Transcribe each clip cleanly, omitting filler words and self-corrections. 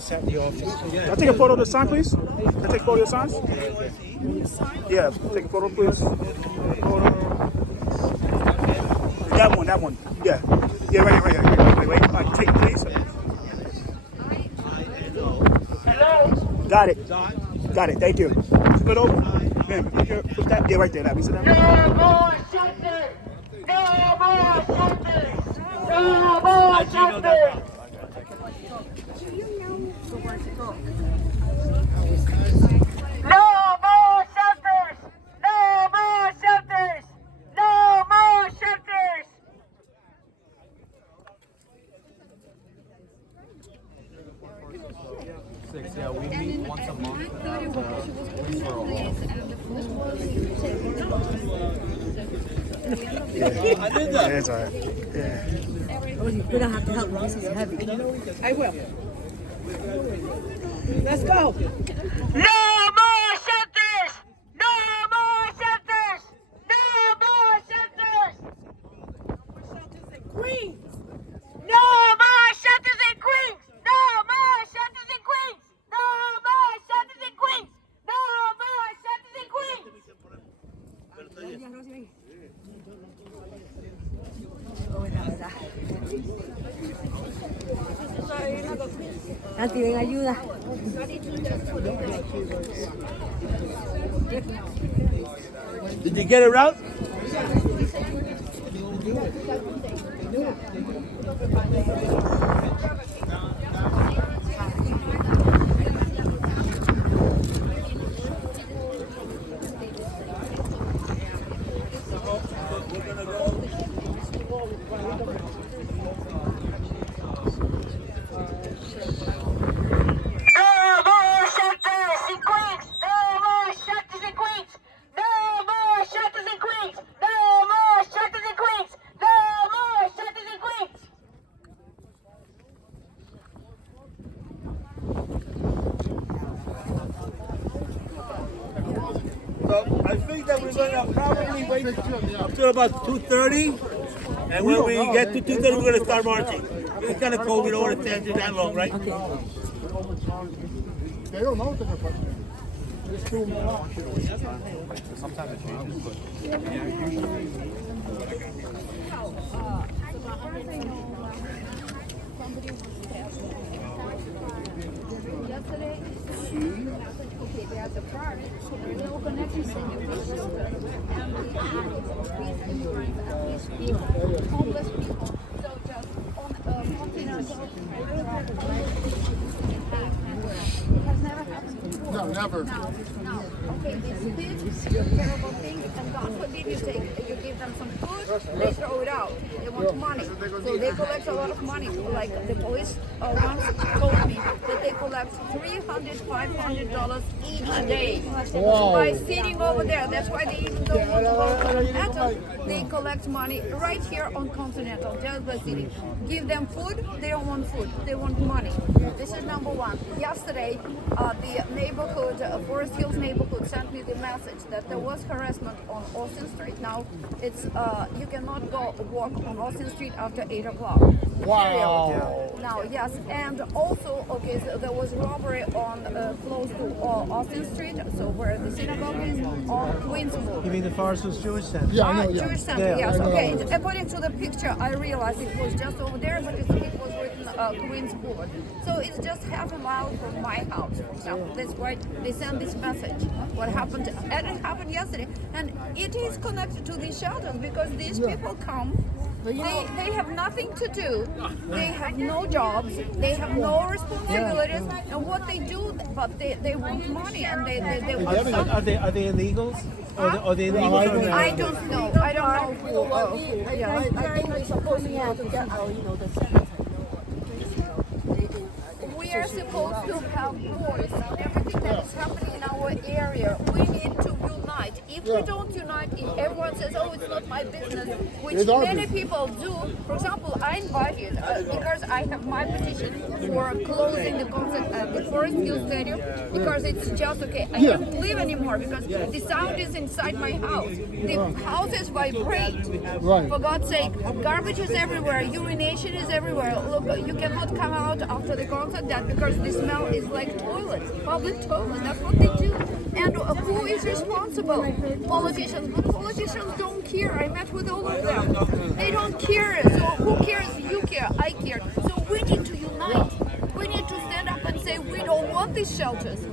It's at the office. Can I take a photo of the sign, please? Can I take a photo of your signs? Yeah, take a photo, please. Photo. That one. Yeah. Yeah, right here. Wait. All right, take it, please. Got it. Thank you. Flip it over. Man, put that. Yeah, right there. That means that. No more shooting! No more shooting! No more shooting! No more shelters! No more shelters! No more shelters! 6, yeah, we meet once a month. Yeah, it's all right. Yeah. You're gonna have to help me. This is heavy. I will. Let's go. No more shelters! No more shelters! No more shelters! Queens. No more shelters in Queens! No more shelters in Queens! No more shelters in Queens! No more shelters in Queens! Nanti, ven, ayuda. Did you get it out? So I think that we're going to probably wait until about 2:30, and when we get to 2:30, we're going to start marching. It's kind of cold. We don't want to stand here that long, right? Okay. They don't know what they're going to Just do them all. Sometimes it changes, but Yesterday, okay, there's a park, no connection to the and we have these immigrants, these people, homeless people, so just on continental, it has never happened before. No, never. No. Okay, they spit terrible things, and God forbid you give them some food, they throw it out. They want money, so they collect a lot of money. Like the police once told me that they collect $300, $500 each day by sitting over there. That's why they even don't want to go to Continental. They collect money right here on Continental, just by sitting. Give them food, they don't want food, they want money. This is number one. Yesterday, the neighborhood, Forest Hills neighborhood, sent me the message that there was harassment on Austin Street. Now, it's you cannot go walk on Austin Street after 8 o'clock. Wow. Now, yes, and also, okay, so there was robbery on close to Austin Street, so where the synagogue is, on Queenswood. You mean the Forest Hills Jewish Center? Yeah, I know, yeah. Jewish Center, yes. Okay, according to the picture, I realized it was just over there, but it was written Queenswood. So it's just half a mile from my house, for example. That's why they sent this message. What happened, and it happened yesterday, and it is connected to these shelters because these people come. They have nothing to do. They have no jobs. They have no responsibilities. And what they do, but they want money and they want something. Are they illegals? Are they illegals? I don't know. I don't know who. Yeah. I think we're supposed to have to get our, the senate. We are supposed to have voice on everything that is happening in our area. We need to unite. unite, if we don't unite, if everyone says, oh, it's not my business, which It's our many business. people do. For example, I invited, because I have my petition for closing the concert at the Forest Hill Stadium, because it's just okay. I can't live anymore because the sound is inside my house. The houses vibrate. Right. For God's sake, garbage is everywhere, urination is everywhere. Look, you cannot come out after the concert because the smell is like toilet, public toilet. That's what they do. And who is responsible? Politicians. But politicians don't care. I met with all of them. They don't care. So who cares? You care. I care. So we need to unite. We need to stand up and say we don't want these shelters.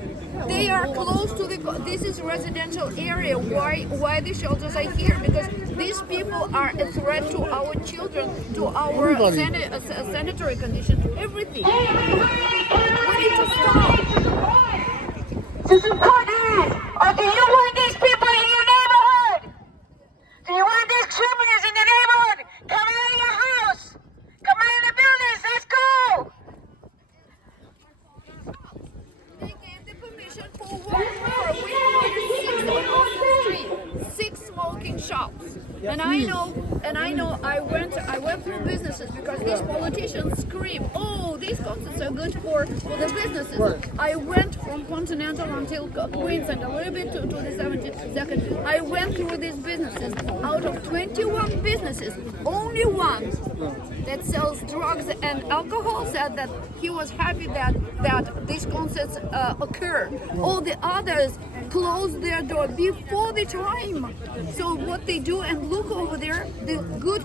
They are close to the. This is residential area. Why the shelters are here? Because these people are a threat to our children, to our sanitary conditions, everything. We need to stop. To support us, or do you want these people in your neighborhood? Do you want these criminals in the neighborhood? Come out of your house. Come out of the buildings. Let's go. They gave the permission for one more. We have 6 on the street, 6 smoking shops. And I know, I went through businesses because these politicians scream, oh, these concerts are good for the businesses. Right. I went from Continental until Queens and a little bit to the 72nd. I went through these businesses. Out of 21 businesses, only one that sells drugs and alcohol said that he was happy that these concerts occur. All the others closed their door before the time. So what they do, and look over there, the good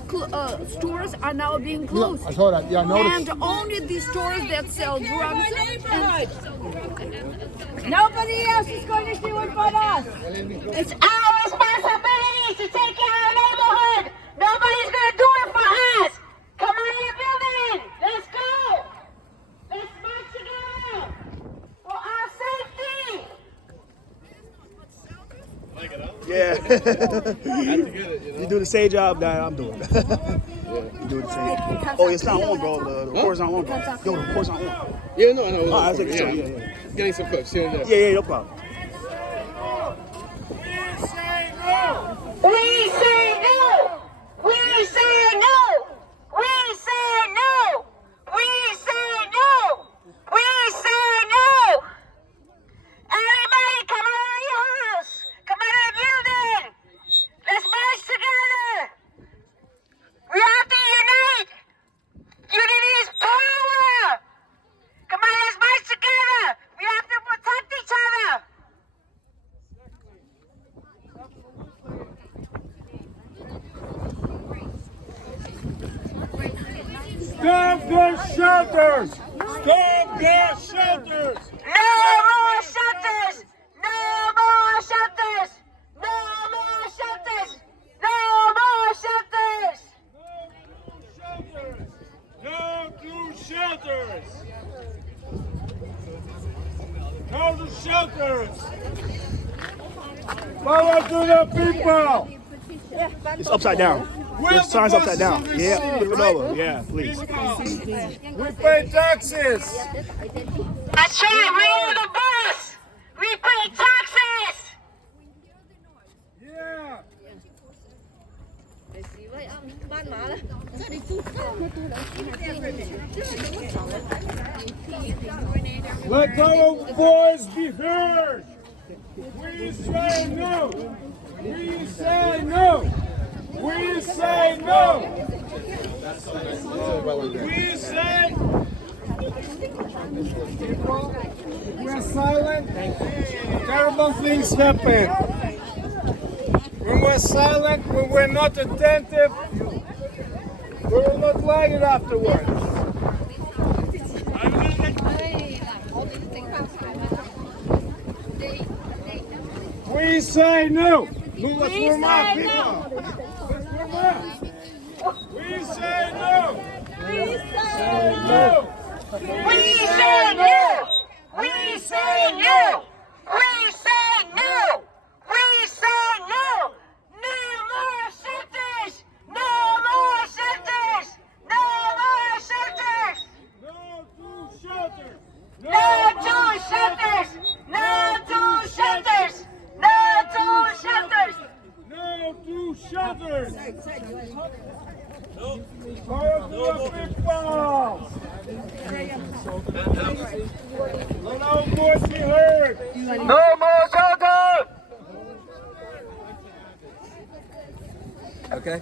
stores are now being closed. I saw that. Yeah, I noticed. And only the stores that sell drugs and Nobody else is going to do it but us. It's our responsibility to take care of our neighborhood. Nobody's going to do it for us. Come on in the building. Let's go. Let's march together for our safety. Yeah. You do the same job that I'm doing. You do the same. Oh, it's not on, bro. The record's not on, bro. Yo, the record's not on. Yeah, no, I know. Oh, I think so. Yeah. Getting some clips here and there. Yeah, no problem. We say no. We say no. We say no. We say no. We say no. Everybody, come out of your house. Come out of the building. Let's march together. We have to unite. Unity is power. Come on, let's march together. We have to protect each other. Stop their shelters! Stop their shelters! No more shelters! No more shelters! No more shelters! No more shelters! No to shelters! No to shelters! Power to the people! It's upside down. The sign's upside down. Yeah, flip it over. Yeah, please. We pay taxes! That's right, we're the boss! We pay taxes! Yeah! Let our voice be heard! We say no! We say no! We say no! We say we're silent. Terrible things happen. When we're silent, when we're not attentive, we will not like it afterwards. We say no. Let's warm up, people. Let's warm up. We say no. We say no. We say no! We say no! We say no! We say no! No more shelters! No more shelters! No more shelters! No to shelters. No to shelters! No to shelters! No to shelters! shelters. Fire to the people. Let our voice be heard. No more shelter! Okay,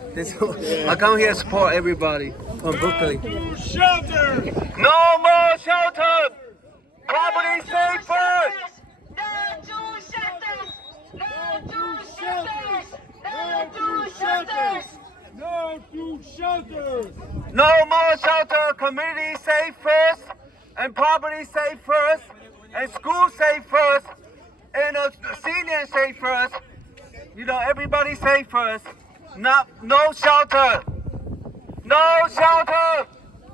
I come here to support everybody from Brooklyn. To shelter. No more shelter! Property safe first! No to shelters! No to shelters! No to shelters! No to shelters. No more shelter! Community safe first, and property safe first, and school safe first, and senior safe first. You know, everybody safe first. No shelter! No shelter!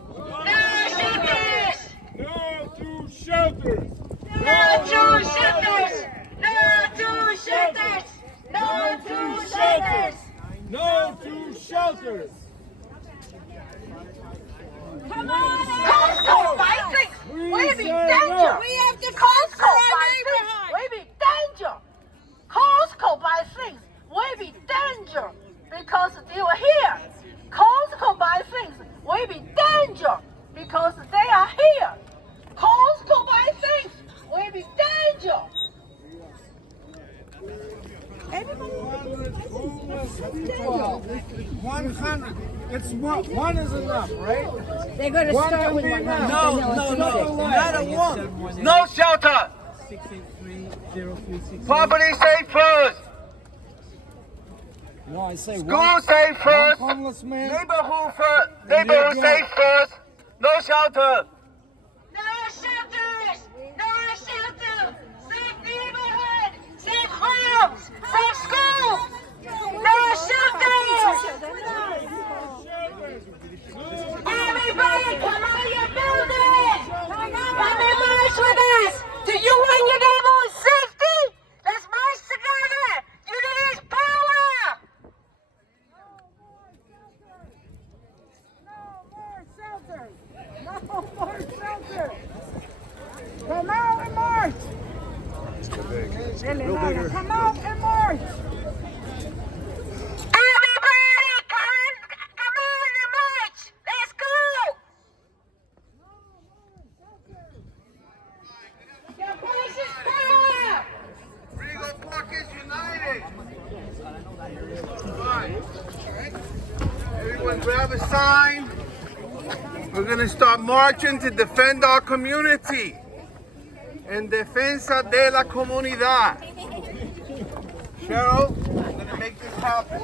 No shelters! No to shelters. No to shelters! No to shelters! No to shelters! No to shelters. Come on! Costco fighting! We be say danger! no. We have to Costco fighting! We be danger! Costco buy things! We be danger! Because they were here! Costco buy things! We be danger! Because they are here! Costco buy things! We be danger! 100. It's one is enough, right? They're going to One start can with be 100. enough. then they'll No, increase it. not a one. No shelter. Property safe first. No, I say School safe first. homeless man. Neighborhood first. Neighborhood safe first. No shelter. No shelters! No shelter! Safe neighborhood! Safe homes! Safe schools! No shelters! Everybody come out of your building! Come and march with us! Do you want your neighborhood safety? Let's march together! Unity is power! Come out and march. Come out and march. Everybody come on and march! Let's go! Your voice is power! Rego Park is united. Right. Everyone grab a sign. We're going to start marching to defend our community. En defensa de la comunidad. Cheryl, we're going to make this happen.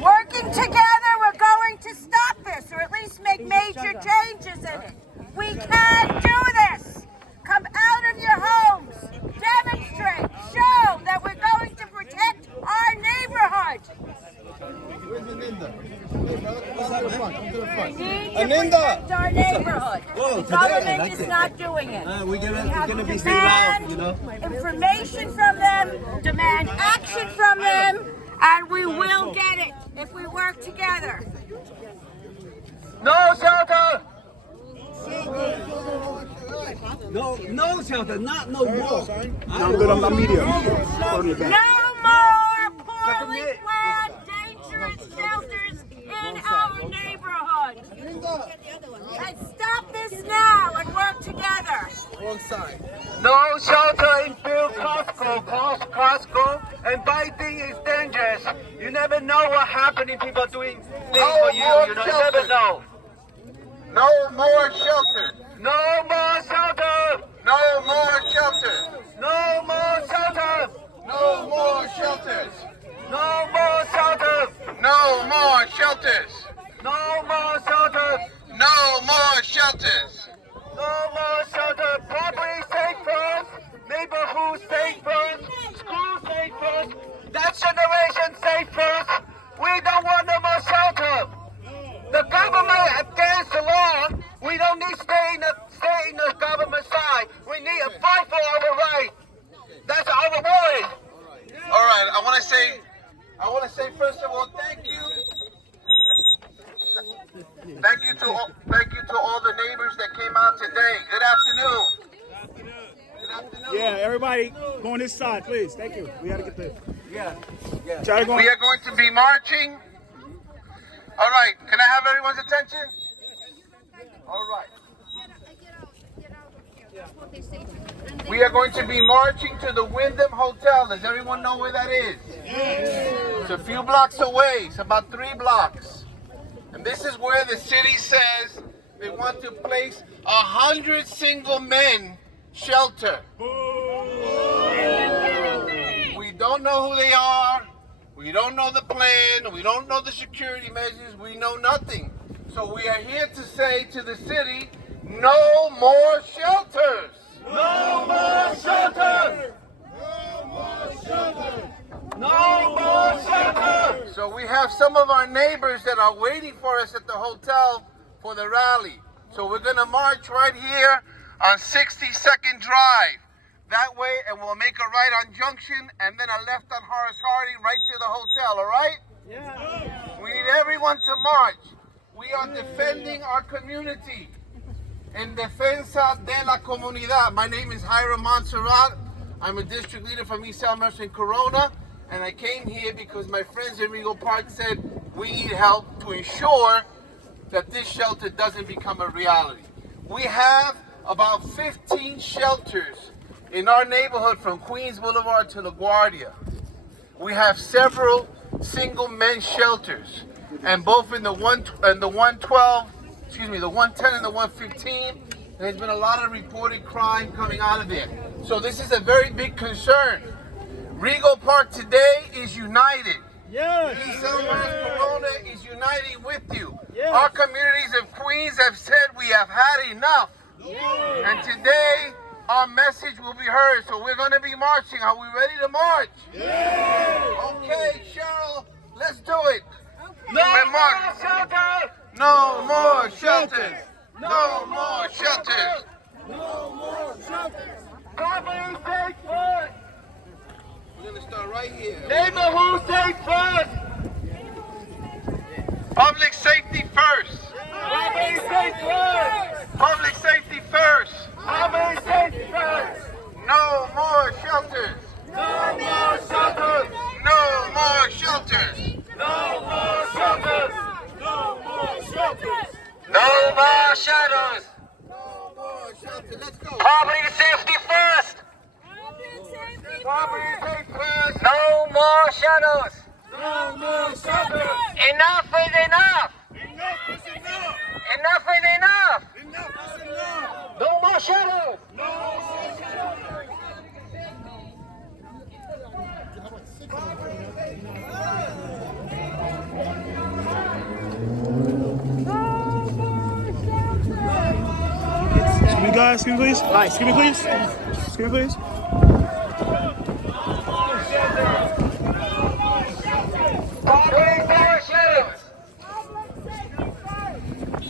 Working together, we're going to stop this, or at least make major changes in it. We can do this. Come out of your homes. Demonstrate. Show that we're going to protect our neighborhood. We need to protect our neighborhood. The government is not doing it. We have to demand information from them, demand action from them, and we will get it if we work together. No shelter. No shelter, not no more. I'm good. I'm media. No more poorly planned, dangerous shelters in our neighborhood. Let's stop this now and work together. No shelter in Bill Costco, and biting is dangerous. You never know what happens if people doing things for you. You never know. No more shelter. No more shelter. No more shelter. No more shelter. No more shelters. No more shelter. No more shelters. No more shelter. No more shelters. No more shelter. Property safe first. Neighborhood safe first. School safe first. That generation safe first. We don't want no more shelter. The government against the law. We don't need to stay in the government side. We need to fight for our right. That's our voice. All right. I want to say first of all, thank you. Thank you to all the neighbors that came out today. Good afternoon. Good Yeah, everybody go on this side, please. Thank you. We gotta get the. Yeah. Try to go. We are going to be marching. All right, can I have everyone's attention? All right. We are going to be marching to the Wyndham Hotel. Does everyone know where that is? It's a few blocks away. It's about 3 blocks. And this is where the city says they want to place 100 single men shelter. We don't know who they are. We don't know the plan. We don't know the security measures. We know nothing. So we are here to say to the city, no more shelters. No more shelters. No more shelters. No more shelters. So we have some of our neighbors that are waiting for us at the hotel for the rally. So we're going to march right here on 62nd Drive. That way, and we'll make a right on Junction and then a left on Horace Harding right to the hotel, all right? Yeah. We need everyone to march. We are defending our community. En defensa de la comunidad. My name is Hiram Monseratte. I'm a district leader from East Elmhurst and Corona, and I came here because my friends in Rego Park said we need help to ensure that this shelter doesn't become a reality. We have about 15 shelters in our neighborhood from Queens Boulevard to LaGuardia. We have several single men shelters, and both in the 112, the 110 and the 115, there's been a lot of reported crime coming out of there. So this is a very big concern. Rego Park today is united. Yes. East Elmhurst Corona is uniting with you. Yes. Our communities of Queens have said we have had enough. Yes. And today, our message will be heard. So we're going to be marching. Are we ready to march? Yes. Okay, Cheryl, let's do it. No more shelters! No more shelters! No more shelters! No more shelters! Property safe first! We're going to start right here. Neighborhood safe first! Public safety first! Property safe first! Public safety first! Property safety first! No more shelters! No more shelters! No more shelters! No more shelters! No more shelters! No more shelters! No more shelters! Let's go! Property safety first! Property safety first! No more shadows! No more shelters! Enough is enough! Enough is enough! Enough is enough! Enough is enough! No more shadows! No more shelters! Excuse me, guys. Excuse me, please. Hi. Excuse me, please. Excuse me, please.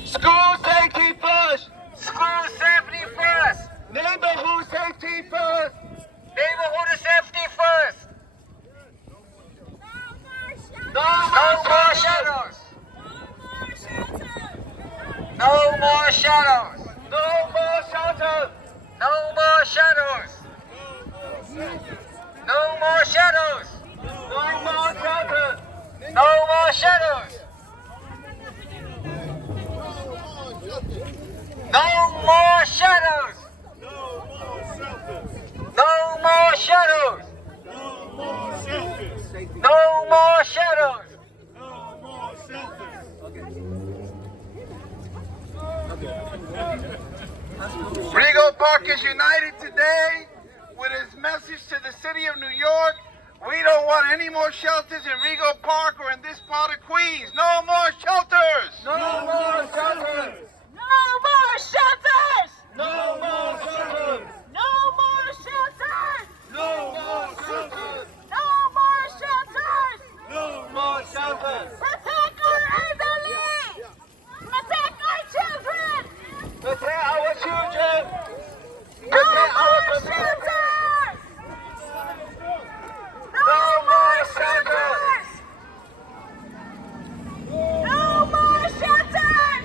School safety first! School safety first! Neighborhood safety first! Neighborhood safety first! No more shadows! No more shadows! No more shelters! No more shadows! No more shadows! No more shelters! No more shadows! No more shadows! No more shadows! No more shadows! Rego Park is united today with its message to the city of New York. We don't want any more shelters in Rego Park or in this part of Queens. No more shelters! No more shelters! No more shelters! No more shelters! No more shelters! No more shelters! No more shelters! No more shelters! Protect our elderly! Protect our children! Protect our children! No Protect our more community! shelters! No more shelters! No more shelters!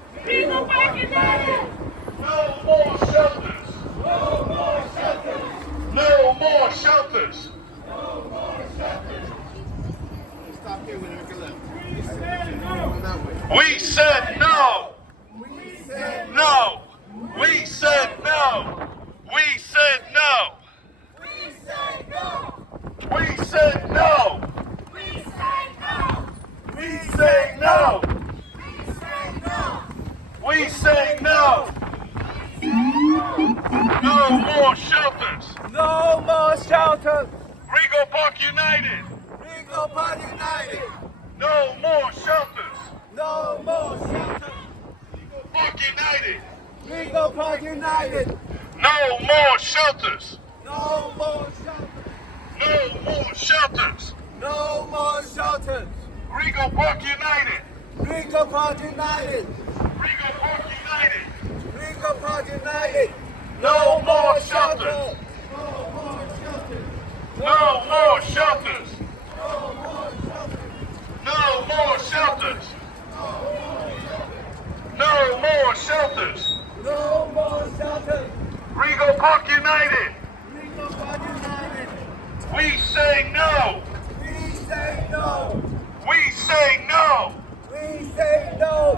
Park United! No more shelters. No more shelters. No more shelters. Stop here when we left. We said no. We said no. We said no. We said no. We said no. We said no. We said no. We say no. We say no. No more shelters. No more shelters. Rego Park United. Rego Park United. No more shelters. No more shelters. Park United. Rego Park United. No more shelters. No more shelters. No more shelters. No more shelters. Rego Park United. Rego Park United. Rego Park United. Rego Park United. No more shelters. No more shelters. No more shelters. No more shelters. No more shelters. Rego Park United. Rego Park United. We say no. We say no. We say no. We say no.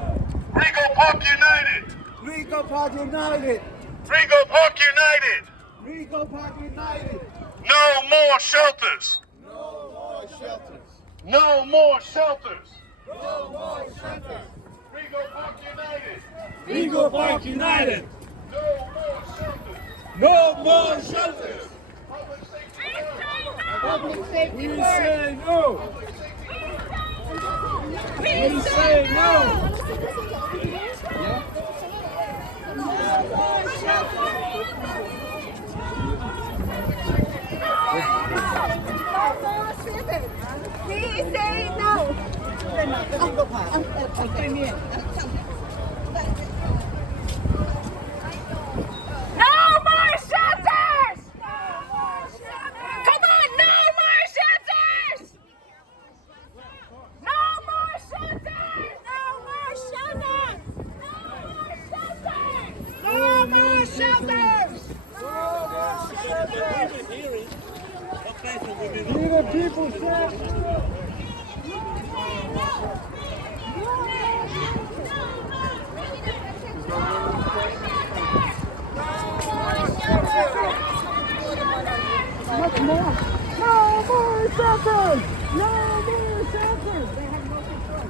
Rego Park United. Rego Park United. Rego Park United. Rego Park United. No more shelters. No more shelters. No more shelters. No more shelters. Rego Park United. Rego Park United. No more shelters. No more shelters. Public safety We first! say no. We say no. We say no! No more shelters! Come on, no more shelters! No more shelters! No more shelters! No more shelters! We the people say much more. No more shelters. No more shelters. They have no control.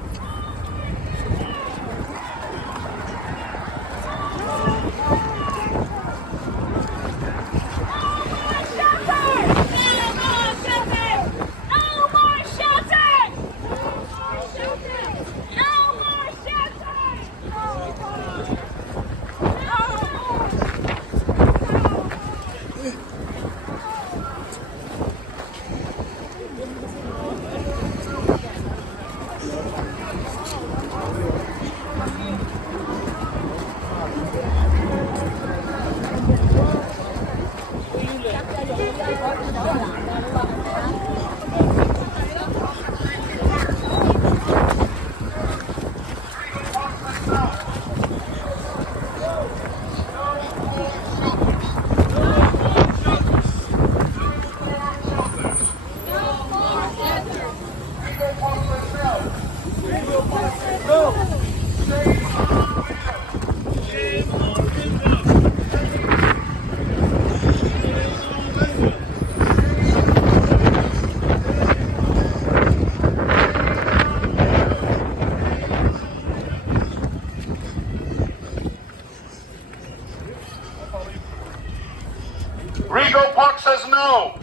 Rego Park says no.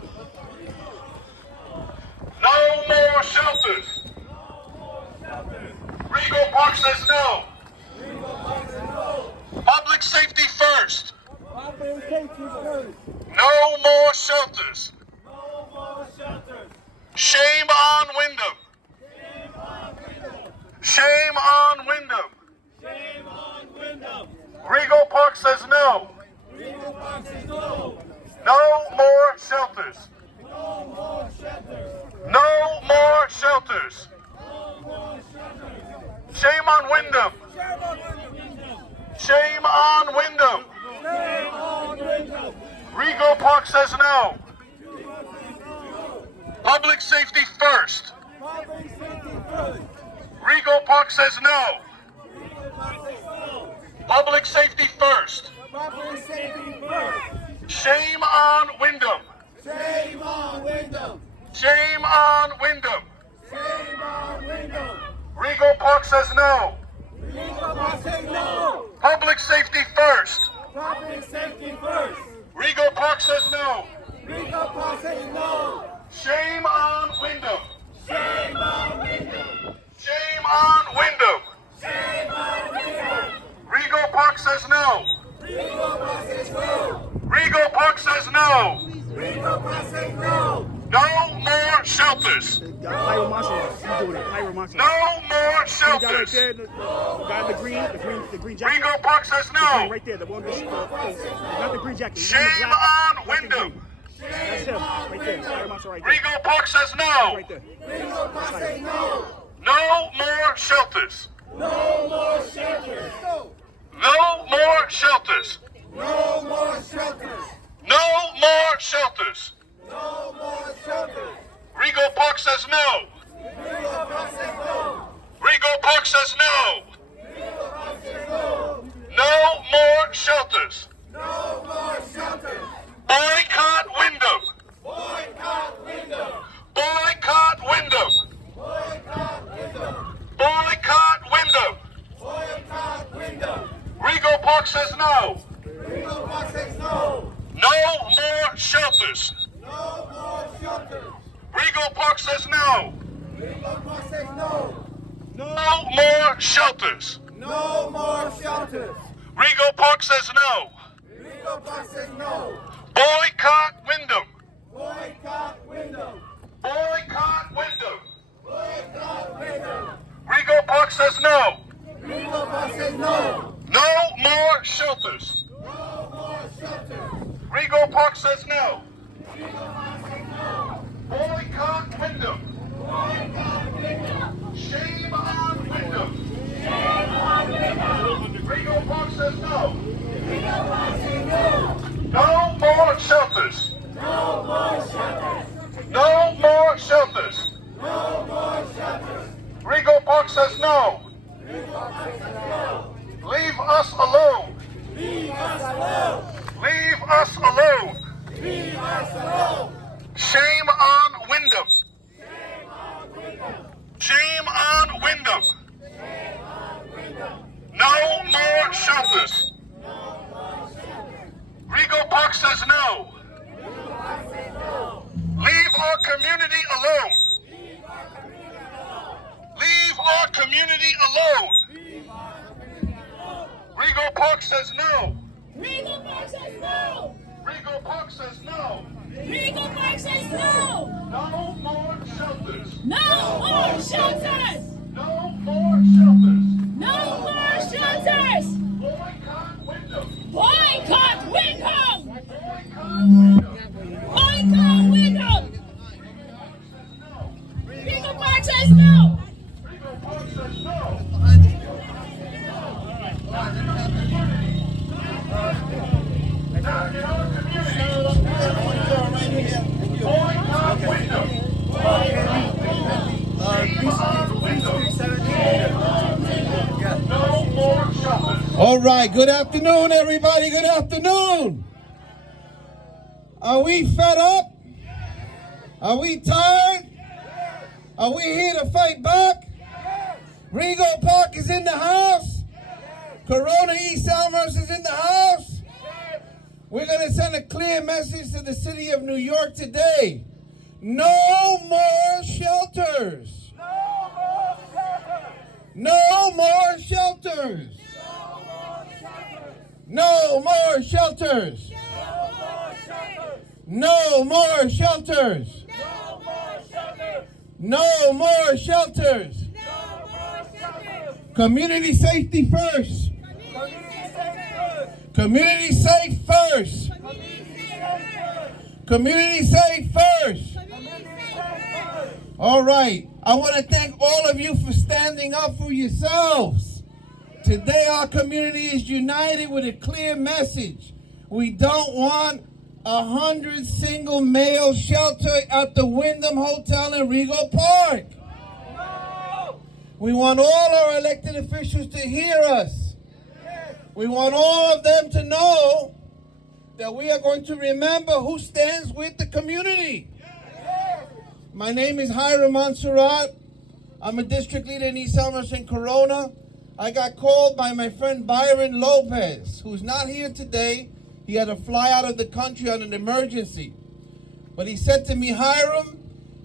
No more shelters. Rego Park says no. Public safety first. Public safety first. No more shelters. No more shelters. Shame on Wyndham. Shame on Wyndham. Shame on Wyndham. Rego Park says no. Rego Park says no. No more shelters. No more shelters. No more shelters. No more shelters. Shame on Wyndham. Shame on Wyndham. Shame on Wyndham. Rego Park says no. Public safety first. Rego Park says no. Public safety first. Shame on Wyndham. Shame on Wyndham. Shame on Wyndham. Shame on Wyndham. Rego Park says no. Rego Park says no. Public safety first. Public safety first. Rego Park says no. Rego Park says no. Shame on Wyndham. Shame on Wyndham. Shame on Wyndham. Shame on Wyndham. Rego Park says no. Rego Park says no. Rego Park says no. Rego Park says no. No more shelters. Pyro Monseratte. He's doing it. Pyro Monseratte. No more The guy right shelters. there, the guy in the green jacket. Rego Park says The guy no. right there, the one with not the green jacket. He's Shame wearing the black, on black and green. Wyndham. That's him, right there. Pyro Monseratte right there. Rego Park says no. Right there. Rego Park says no. No more shelters. No more shelters. No more shelters. No more shelters. No more shelters. No more shelters. Rego Park says no. Rego Park says no. Rego Park says no. Rego Park says no. No more shelters. No more shelters. Boycott Wyndham. Boycott Wyndham. Boycott Wyndham. Boycott Wyndham. Boycott Wyndham. Boycott Wyndham. Rego Park says no. Rego Park says no. No more shelters. No more shelters. Rego Park says no. Rego Park says no. No more shelters. No more shelters. Rego Park says no. Rego Park says no. Boycott Wyndham. Boycott Wyndham. Boycott Wyndham. Boycott Wyndham. Rego Park says no. Rego Park says no. No more shelters. No more shelters. Rego Park says no. Rego Park says no. Boycott Wyndham. Boycott Wyndham. Shame on Wyndham. Shame on Wyndham. Rego Park says no. Rego Park says no. No more shelters. No more shelters. No more shelters. No more shelters. Rego Park says no. Rego Park says no. Leave us alone. Leave us alone. Leave us alone. Leave us alone. Shame on Wyndham. Shame on Wyndham. Shame on Wyndham. Shame on Wyndham. No more shelters. No more shelters. Rego Park says no. Rego Park says no. Leave our community alone. Leave our community alone. Leave our community alone. Leave our community alone. Rego Park says no. Rego Park says no. Rego Park says no. Rego Park says no. No more shelters. No more shelters. No more shelters. No more shelters. Boycott Wyndham. Boycott Wyndham. Boycott Wyndham. Boycott Wyndham. Rego Park says no. Rego Park says no. Now in our community, boycott Wyndham. No more shelters. All right, good afternoon, everybody. Good afternoon. Are we fed up? Are we tired? Are we here to fight back? Rego Park is in the house. Corona East Elmhurst is in the house. We're going to send a clear message to the city of New York today. No more shelters. No more shelters. No more shelters. No more shelters. No more shelters. Community safety first. Community safe first. Community safe first. All right. I want to thank all of you for standing up for yourselves. Today our community is united with a clear message. We don't want 100 single male shelter at the Wyndham Hotel in Rego Park. We want all our elected officials to hear us. We want all of them to know that we are going to remember who stands with the community. My name is Monseratte. I'm a district leader in East Elmhurst and Corona. I got called by my friend Byron Lopez, who's not here today. He had to fly out of the country on an emergency. But he said to me, Hiram,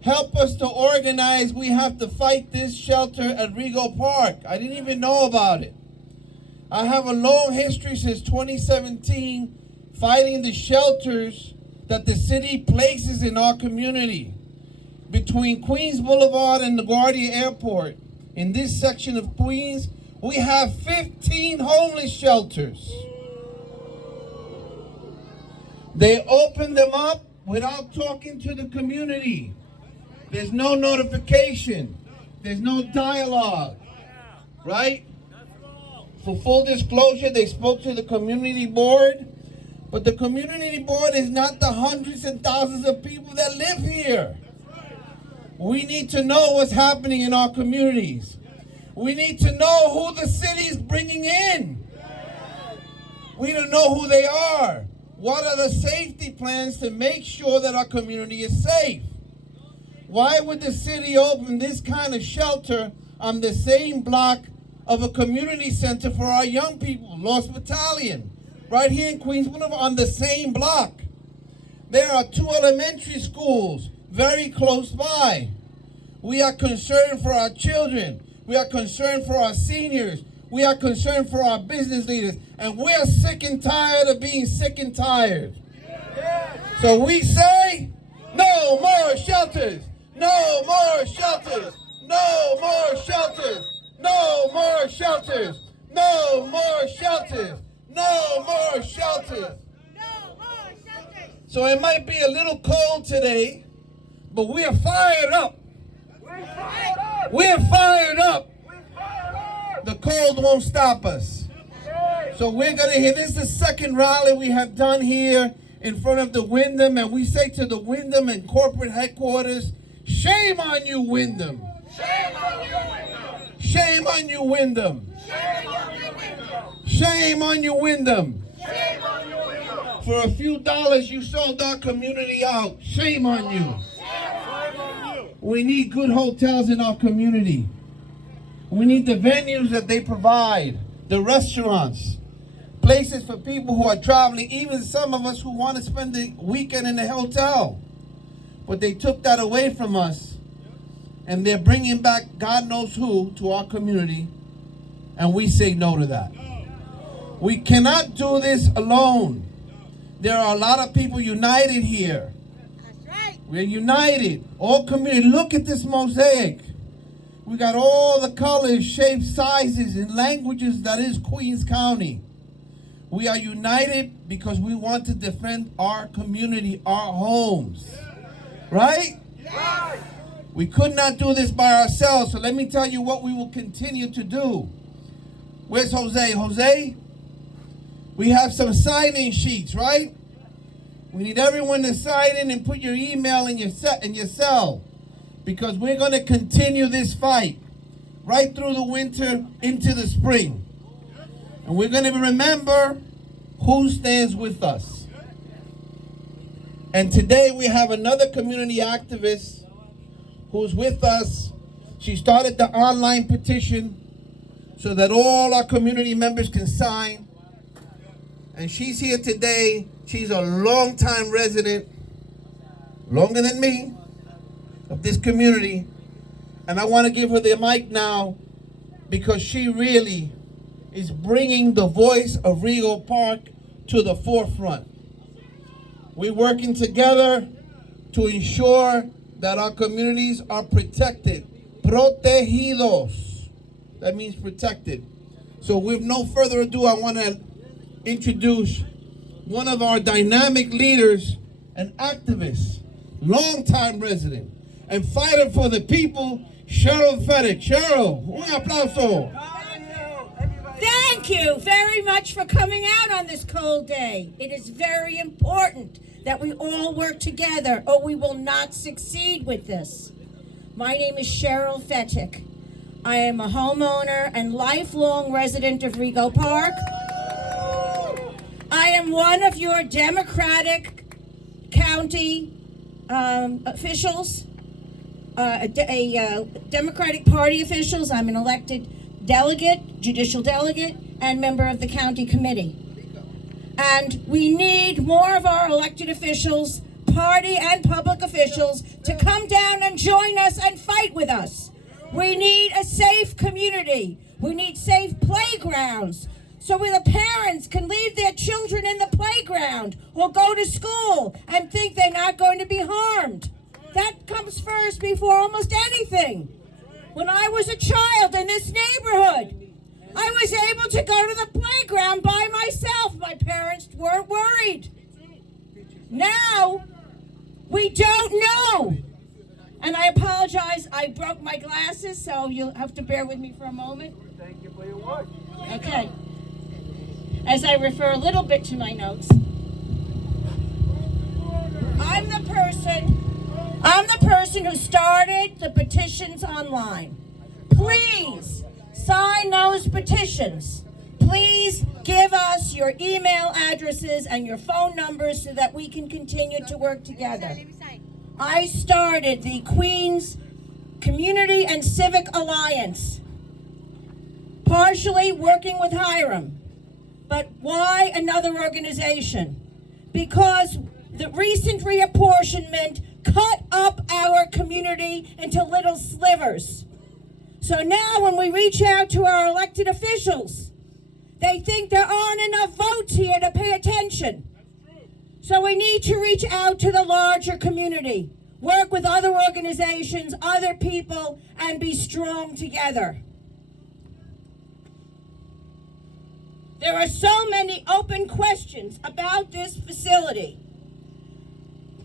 help us to organize. We have to fight this shelter at Rego Park. I didn't even know about it. I have a long history since 2017 fighting the shelters that the city places in our community. Between Queens Boulevard and LaGuardia Airport, in this section of Queens, we have 15 homeless shelters. They open them up without talking to the community. There's no notification. There's no dialogue, right? For full disclosure, they spoke to the community board, but the community board is not the hundreds and thousands of people that live here. We need to know what's happening in our communities. We need to know who the city is bringing in. We don't know who they are. What are the safety plans to make sure that our community is safe? Why would the city open this kind of shelter on the same block of a community center for our young people, Lost Battalion, right here in Queens Boulevard, on the same block? There are 2 elementary schools very close by. We are concerned for our children. We are concerned for our seniors. We are concerned for our business leaders. And we're sick and tired of being sick and tired. So we say, no more shelters. No more shelters. No more shelters. No more shelters. No more shelters. No more shelters. So it might be a little cold today, but we're fired up. We're fired up. The cold won't stop us. So we're going to hear, this is the second rally we have done here in front of the Wyndham, and we say to the Wyndham and corporate headquarters, shame on you, Wyndham. Shame on you, Wyndham. Shame on you, Wyndham. Shame on you, Wyndham. Shame on you, Wyndham. For a few dollars, you sold our community out. Shame on you. We need good hotels in our community. We need the venues that they provide, the restaurants, places for people who are traveling, even some of us who want to spend the weekend in a hotel. But they took that away from us, and they're bringing back God knows who to our community, and we say no to that. We cannot do this alone. There are a lot of people united here. We're united, all community. Look at this mosaic. We got all the colors, shapes, sizes, and languages that is Queens County. We are united because we want to defend our community, our homes. Right? Yes. We could not do this by ourselves, so let me tell you what we will continue to do. Where's Jose? Jose? We have some sign-in sheets, right? We need everyone to sign in and put your email in your cell, because we're going to continue this fight right through the winter into the spring. And we're going to remember who stands with us. And today we have another community activist who's with us. She started the online petition so that all our community members can sign. And she's here today. She's a longtime resident, longer than me, of this community. And I want to give her the mic now because she really is bringing the voice of Rego Park to the forefront. We're working together to ensure that our communities are protected. Protegidos. That means protected. So with no further ado, I want to introduce one of our dynamic leaders and activist, longtime resident, and fighter for the people, Cheryl Fedek. Cheryl, un aplauso. Thank you very much for coming out on this cold day. It is very important that we all work together or we will not succeed with this. My name is Cheryl Fettick. I am a homeowner and lifelong resident of Rego Park. I am one of your Democratic county officials, Democratic Party officials. I'm an elected delegate, judicial delegate, and member of the county committee. And we need more of our elected officials, party and public officials, to come down and join us and fight with us. We need a safe community. We need safe playgrounds so where the parents can leave their children in the playground or go to school and think they're not going to be harmed. That comes first before almost anything. When I was a child in this neighborhood, I was able to go to the playground by myself. My parents weren't worried. Now, we don't know. And I apologize, I broke my glasses, so you'll have to bear with me for a moment. Thank you for your work. Okay. As I refer a little bit to my notes, I'm the person who started the petitions online. Please sign those petitions. Please give us your email addresses and your phone numbers so that we can continue to work together. I started the Queens Community and Civic Alliance, partially working with Hiram. But why another organization? Because the recent reapportionment cut up our community into little slivers. So now when we reach out to our elected officials, they think there aren't enough votes here to pay attention. So we need to reach out to the larger community, work with other organizations, other people, and be strong together. There are so many open questions about this facility.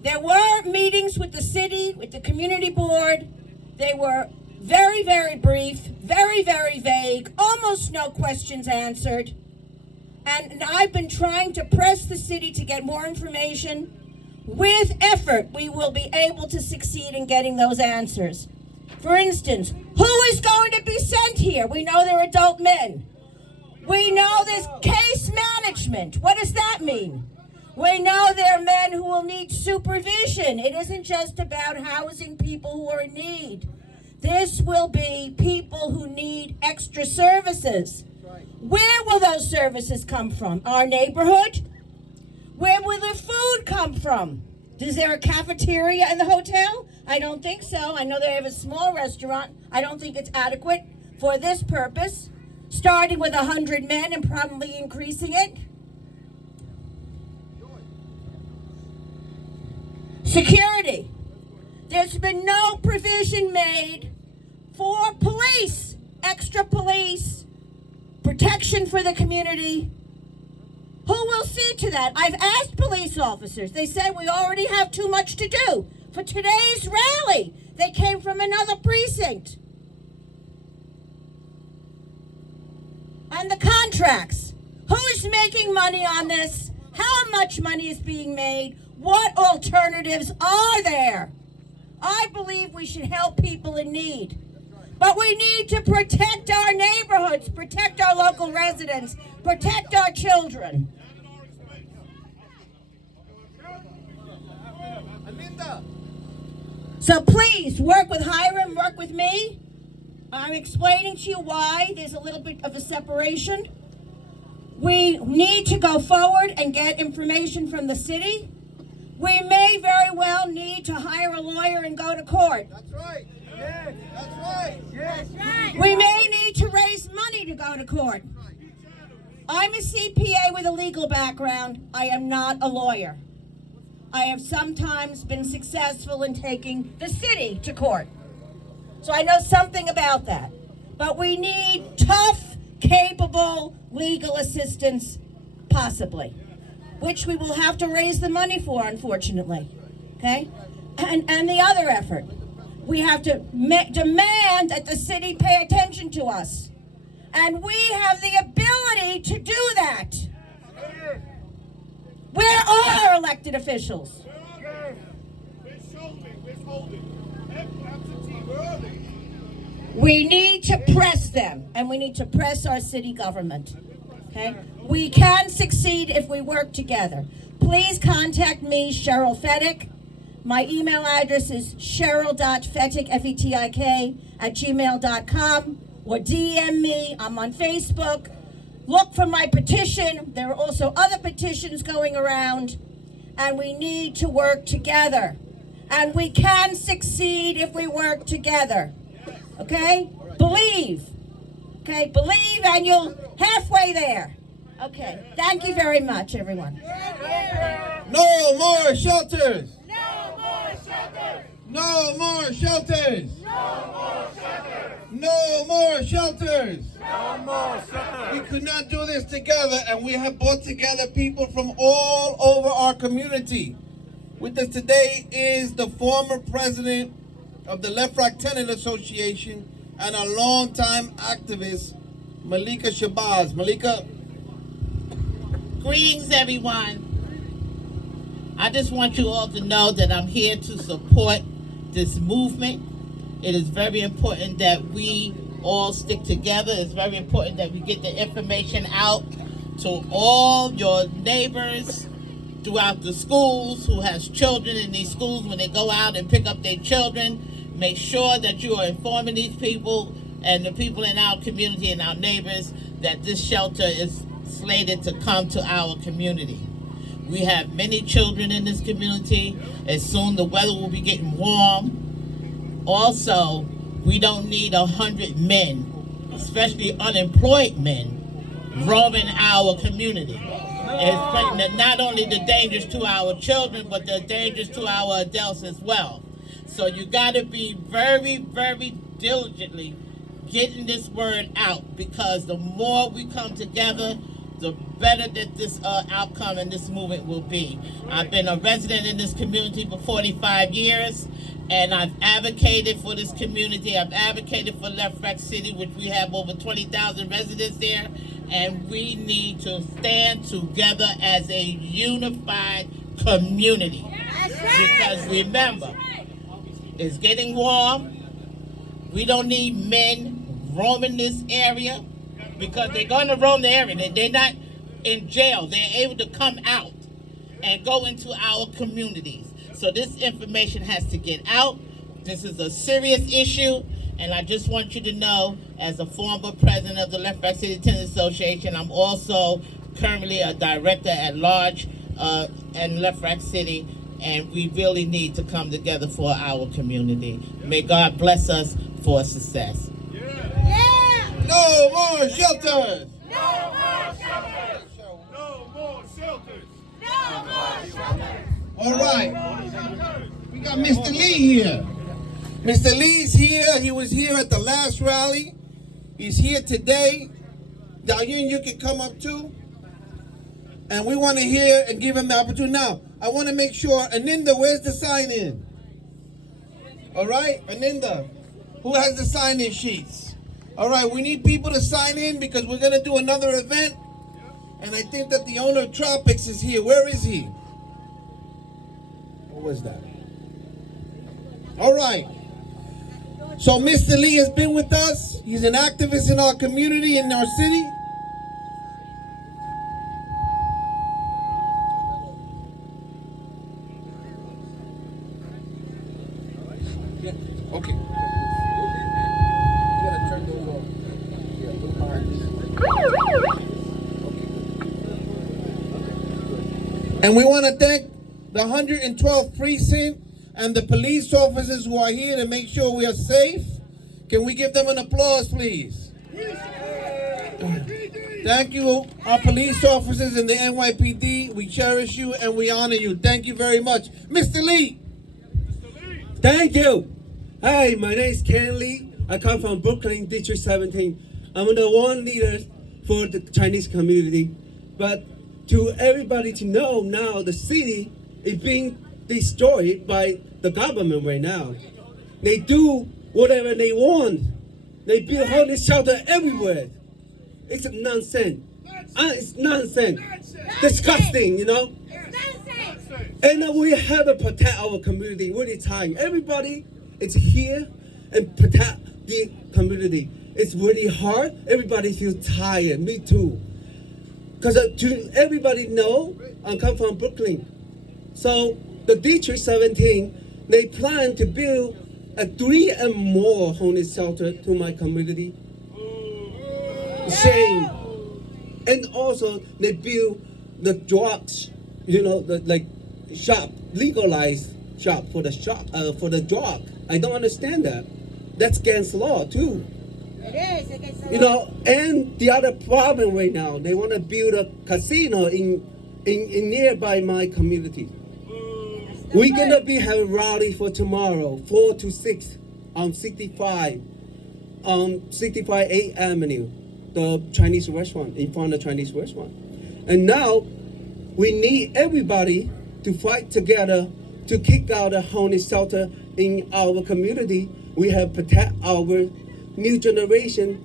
There were meetings with the city, with the community board. They were very, very brief, very, very vague, almost no questions answered. And I've been trying to press the city to get more information. With effort, we will be able to succeed in getting those answers. For instance, who is going to be sent here? We know they're adult men. We know there's case management. What does that mean? We know there are men who will need supervision. It isn't just about housing people who are in need. This will be people who need extra services. Where will those services come from? Our neighborhood? Where will the food come from? Is there a cafeteria in the hotel? I don't think so. I know they have a small restaurant. I don't think it's adequate for this purpose. Starting with 100 men and probably increasing it. Security. There's been no provision made for police, extra police, protection for the community. Who will see to that? I've asked police officers. They said we already have too much to do. For today's rally, they came from another precinct. And the contracts. Who is making money on this? How much money is being made? What alternatives are there? I believe we should help people in need. But we need to protect our neighborhoods, protect our local residents, protect our children. So please work with Hiram, work with me. I'm explaining to you why there's a little bit of a separation. We need to go forward and get information from the city. We may very well need to hire a lawyer and go to court. That's right. Yes. That's right. Yes. That's right. We may need to raise money to go to court. I'm a CPA with a legal background. I am not a lawyer. I have sometimes been successful in taking the city to court. So I know something about that. But we need tough, capable legal assistance, possibly, which we will have to raise the money for, unfortunately. Okay? And the other effort, we have to demand that the city pay attention to us. And we have the ability to do that. Where are our elected officials? We need to press them, and we need to press our city government. Okay? We can succeed if we work together. Please contact me, Cheryl Fetik. My email address is cheryl.fetik, F-E-T-I-K, @gmail.com, or DM me. I'm on Facebook. Look for my petition. There are also other petitions going around, and we need to work together. And we can succeed if we work together. Okay? Believe. Okay? Believe, and you'll halfway there. Okay. Thank you very much, everyone. No more shelters! No more shelters! No more shelters! We could not do this together, and we have brought together people from all over our community. With us today is the former president of the Left Right Tenant Association and a longtime activist, Malika Shabazz. Malika. Greetings, everyone. I just want you all to know that I'm here to support this movement. It is very important that we all stick together. It's very important that we get the information out to all your neighbors throughout the schools who has children in these schools. When they go out and pick up their children, make sure that you are informing these people and the people in our community and our neighbors that this shelter is slated to come to our community. We have many children in this community, and soon the weather will be getting warm. Also, we don't need 100 men, especially unemployed men, roaming our community. It's not only the dangers to our children, but the dangers to our adults as well. So you got to be very, very diligently getting this word out, because the more we come together, the better that this outcome and this movement will be. I've been a resident in this community for 45 years, and I've advocated for this community. I've advocated for Left Right City, which we have over 20,000 residents there, and we need to stand together as a unified community. Because remember, it's getting warm. We don't need men roaming this area, because they're going to roam the area. They're not in jail. They're able to come out and go into our communities. So this information has to get out. This is a serious issue, and I just want you to know, as a former president of the Left Right City Tenant Association, I'm also currently a director at large in Left Right City, and we really need to come together for our community. May God bless us for success. No more shelters! No more shelters! No more shelters! No more shelters! All right. We got Mr. Lee here. Mr. Lee's here. He was here at the last rally. He's here today. YIN, you can come up too. And we want to hear and give him the opportunity. Now, I want to make sure, Aninda, where's the sign-in? All right, Aninda, who has the sign-in sheets? All right, we need people to sign in because we're going to do another event. And I think that the owner of Tropics is here. Where is he? What was that? All right. So Mr. Lee has been with us. He's an activist in our community, in our city. Okay. And we want to thank the 112th precinct and the police officers who are here to make sure we are safe. Can we give them an applause, please? Thank you, our police officers in the NYPD. We cherish you and we honor you. Thank you very much. Mr. Lee. Thank you. Hi, my name is Ken Lee. I come from Brooklyn, District 17. I'm the one leader for the Chinese community. But to everybody to know now, the city is being destroyed by the government right now. They do whatever they want. They build homeless shelter everywhere. It's nonsense. It's nonsense. Disgusting, you know. And we have to protect our community. Really tired. Everybody is here and protect the community. It's really hard. Everybody feels tired. Me too. Because everybody know I come from Brooklyn. So the District 17, they plan to build a 3 and more homeless shelter to my community. Shame. And also they build the drugs, you know, like shop, legalized shop for the drug. I don't understand that. That's against law too. It is against the law. You know, and the other problem right now, they want to build a casino in nearby my community. We're gonna be having a rally for tomorrow, 4 to 6 on 65 8th Avenue, the Chinese restaurant, in front of the Chinese restaurant. And now we need everybody to fight together to kick out the homeless shelter in our community. We have protect our new generation,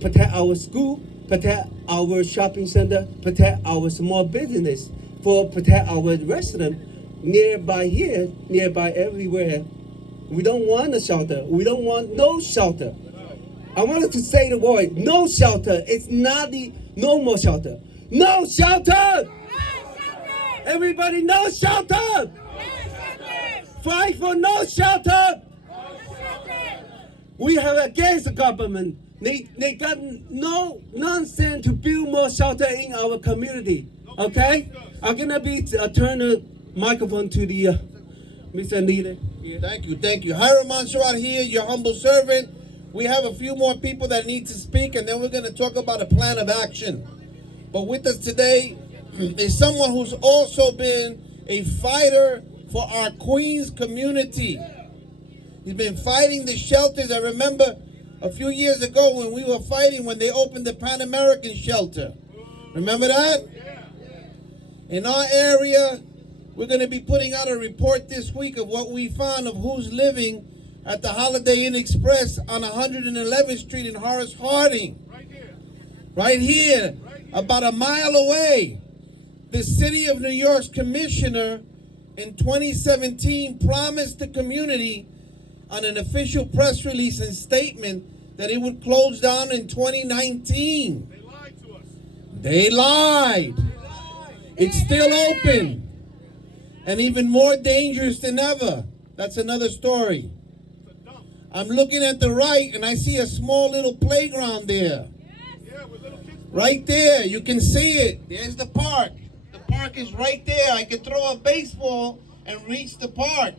protect our school, protect our shopping center, protect our small business, protect our residents nearby here, nearby everywhere. We don't want a shelter. We don't want no shelter. I wanted to say the word, no shelter. It's not the no more shelter. No shelter! No shelter! Everybody, no shelter! No shelter! Fight for no shelter! No shelter! We have against the government. They got no nonsense to build more shelter in our community. Okay? I'm gonna turn the microphone to the Mr. Leader. Yeah. Thank you. Hiram Monseratte here, your humble servant. We have a few more people that need to speak, and then we're going to talk about a plan of action. But with us today is someone who's also been a fighter for our Queens community. He's been fighting the shelters. I remember a few years ago when we were fighting when they opened the Pan American shelter. Remember that? In our area, we're going to be putting out a report this week of what we found of who's living at the Holiday Inn Express on 111th Street in Horace Harding. Right here, about a mile away. The City of New York's commissioner in 2017 promised the community on an official press release and statement that it would close down in 2019. They lied to us. They lied. It's still open. And even more dangerous than ever. That's another story. I'm looking at the right and I see a small little playground there. Right there, you can see it. There's the park. The park is right there. I could throw a baseball and reach the park.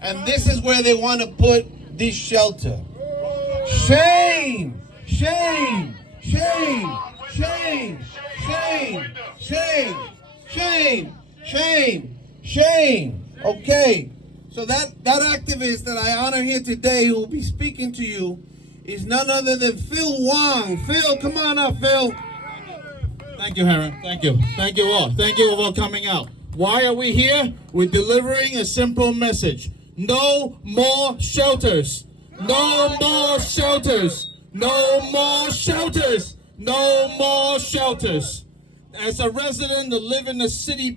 And this is where they want to put this shelter. Shame! Shame! Shame! Shame! Shame! Shame! Shame! Shame! Shame! Okay, so that activist that I honor here today who will be speaking to you is none other than Phil Wong. Phil, come on up, Phil. Thank you, Harry. Thank you. Thank you all. Thank you all for coming out. Why are we here? We're delivering a simple message. No more shelters. No more shelters. No more shelters. No more shelters. As a resident that live in the city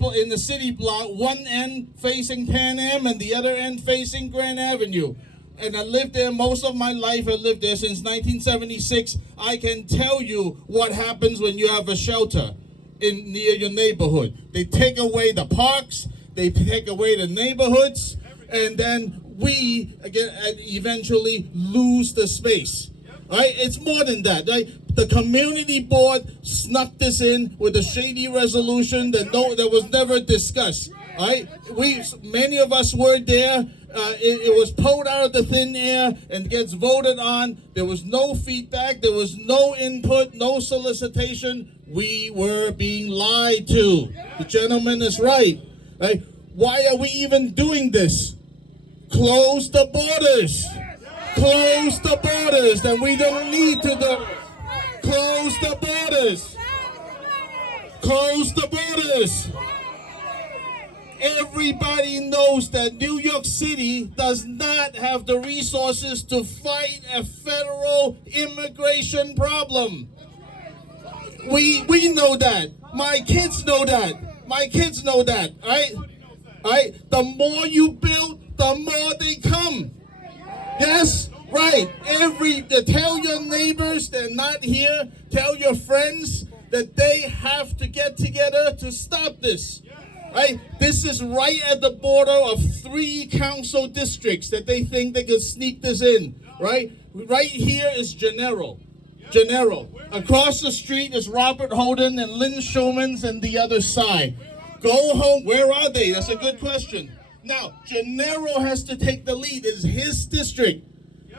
block, one end facing Pan Am and the other end facing Grand Avenue. And I lived there most of my life. I lived there since 1976. I can tell you what happens when you have a shelter near your neighborhood. They take away the parks, they take away the neighborhoods, and then we again eventually lose the space. Right? It's more than that. Right? The community board snuck this in with a shady resolution that was never discussed. Right? Many of us were there. It was pulled out of the thin air and gets voted on. There was no feedback. There was no input, no solicitation. We were being lied to. The gentleman is right. Right? Why are we even doing this? Close the borders. Close the borders. And we don't need to close the borders. Close the borders. Everybody knows that New York City does not have the resources to fight a federal immigration problem. We know that. My kids know that. My kids know that. Right? Right? The more you build, the more they come. Yes? Right. Tell your neighbors they're not here. Tell your friends that they have to get together to stop this. Right? This is right at the border of 3 council districts that they think they can sneak this in. Right? Right here is Gennaro. Across the street is Robert Holden and Lynn Showman's and the other side. Go home. Where are they? That's a good question. Now, Gennaro has to take the lead. It's his district.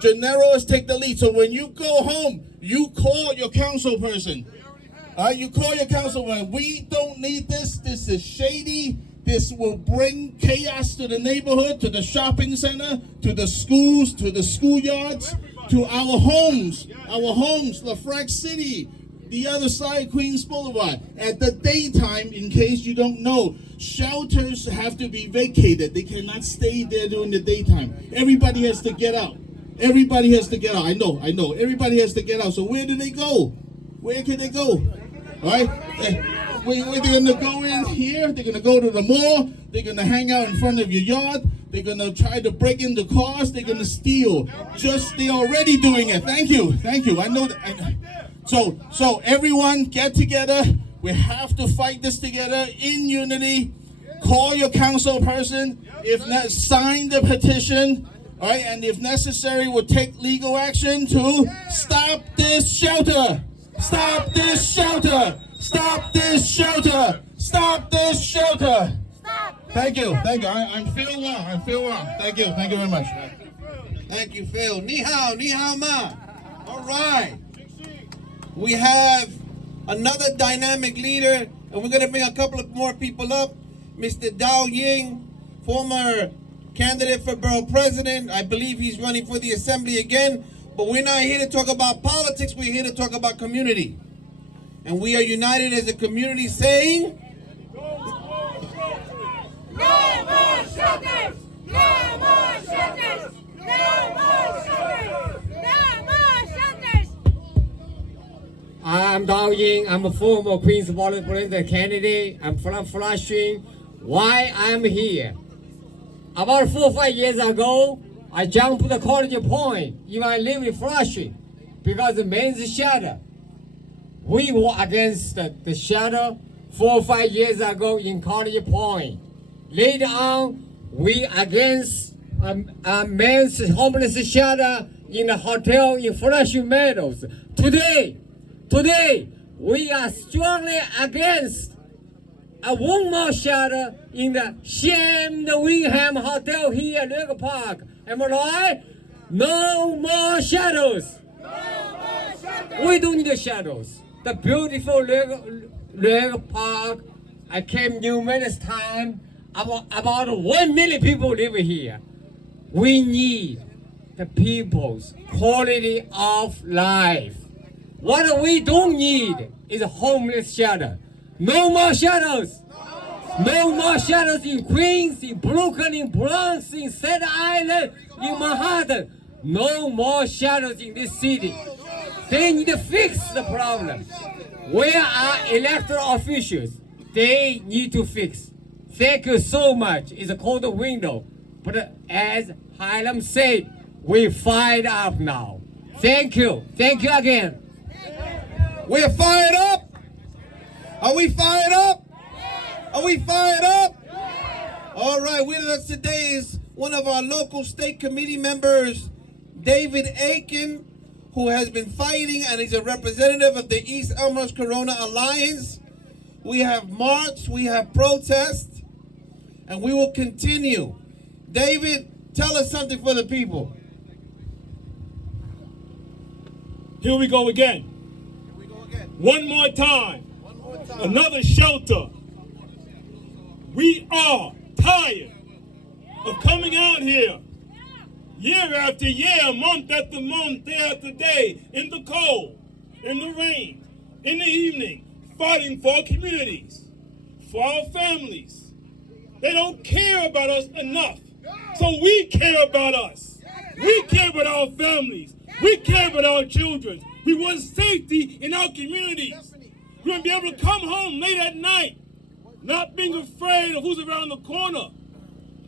Gennaro has to take the lead. So when you go home, you call your council person. You call your councilman. We don't need this. This is shady. This will bring chaos to the neighborhood, to the shopping center, to the schools, to the schoolyards, to our homes, LaFrac City, the other side, Queens Boulevard. At the daytime, in case you don't know, shelters have to be vacated. They cannot stay there during the daytime. Everybody has to get out. Everybody has to get out. I know. Everybody has to get out. So where do they go? Where can they go? All right? Where they're going to go in here? They're going to go to the mall. They're going to hang out in front of your yard. They're going to try to break into cars. They're going to steal. They're already doing it. Thank you. I know that. So everyone get together. We have to fight this together in unity. Call your council person. If not, sign the petition. All right, and if necessary, we'll take legal action to stop this shelter. Stop this shelter. Stop this shelter. Stop this shelter. Thank you. I feel well. Thank you very much. Thank you, Phil. Ni hao ma. All right. We have another dynamic leader, and we're going to bring a couple of more people up. Mr. YIN, former candidate for borough president. I believe he's running for the assembly again. But we're not here to talk about politics. We're here to talk about community. And we are united as a community saying, No more shelters! No more shelters! No more shelters! No more shelters! I'm YIN. I'm a former Queens Board President candidate. I'm from Flushing. Why I'm here? About 4 or 5 years ago, I jumped to the College Point. Even I live in Flushing because the men's shelter. We were against the shelter 4 or 5 years ago in College Point. Later on, we against a men's homeless shelter in a hotel in Flushing Meadows. Today, we are strongly against one more shelter in the shamed Wingham Hotel here at Rego Park. Am I right? No more shadows. We don't need shadows. The beautiful Rego Park, I came numerous times. About 1 million people live here. We need the people's quality of life. What we don't need is a homeless shelter. No more shadows. No more shadows in Queens, in Brooklyn, in Bronx, in Staten Island, in Manhattan. No more shadows in this city. They need to fix the problem. Where are elected officials? They need to fix. Thank you so much. It's a cold window. But as Hiram said, we fired up now. Thank you. Thank you again. we're fired up. Are we fired up? Are we fired up? All right, with us today is one of our local state committee members, David Aiken, who has been fighting and is a representative of the East Elmhurst Corona Alliance. We have march, we have protest, and we will continue. David, tell us something for the people. Here we go again. One more time. Another shelter. We are tired of coming out here year after year, month after month, day after day, in the cold, in the rain, in the evening, fighting for our communities, for our families. They don't care about us enough, so we care about us. We care about our families. We care about our children. We want safety in our communities. We're going to be able to come home late at night, not being afraid of who's around the corner.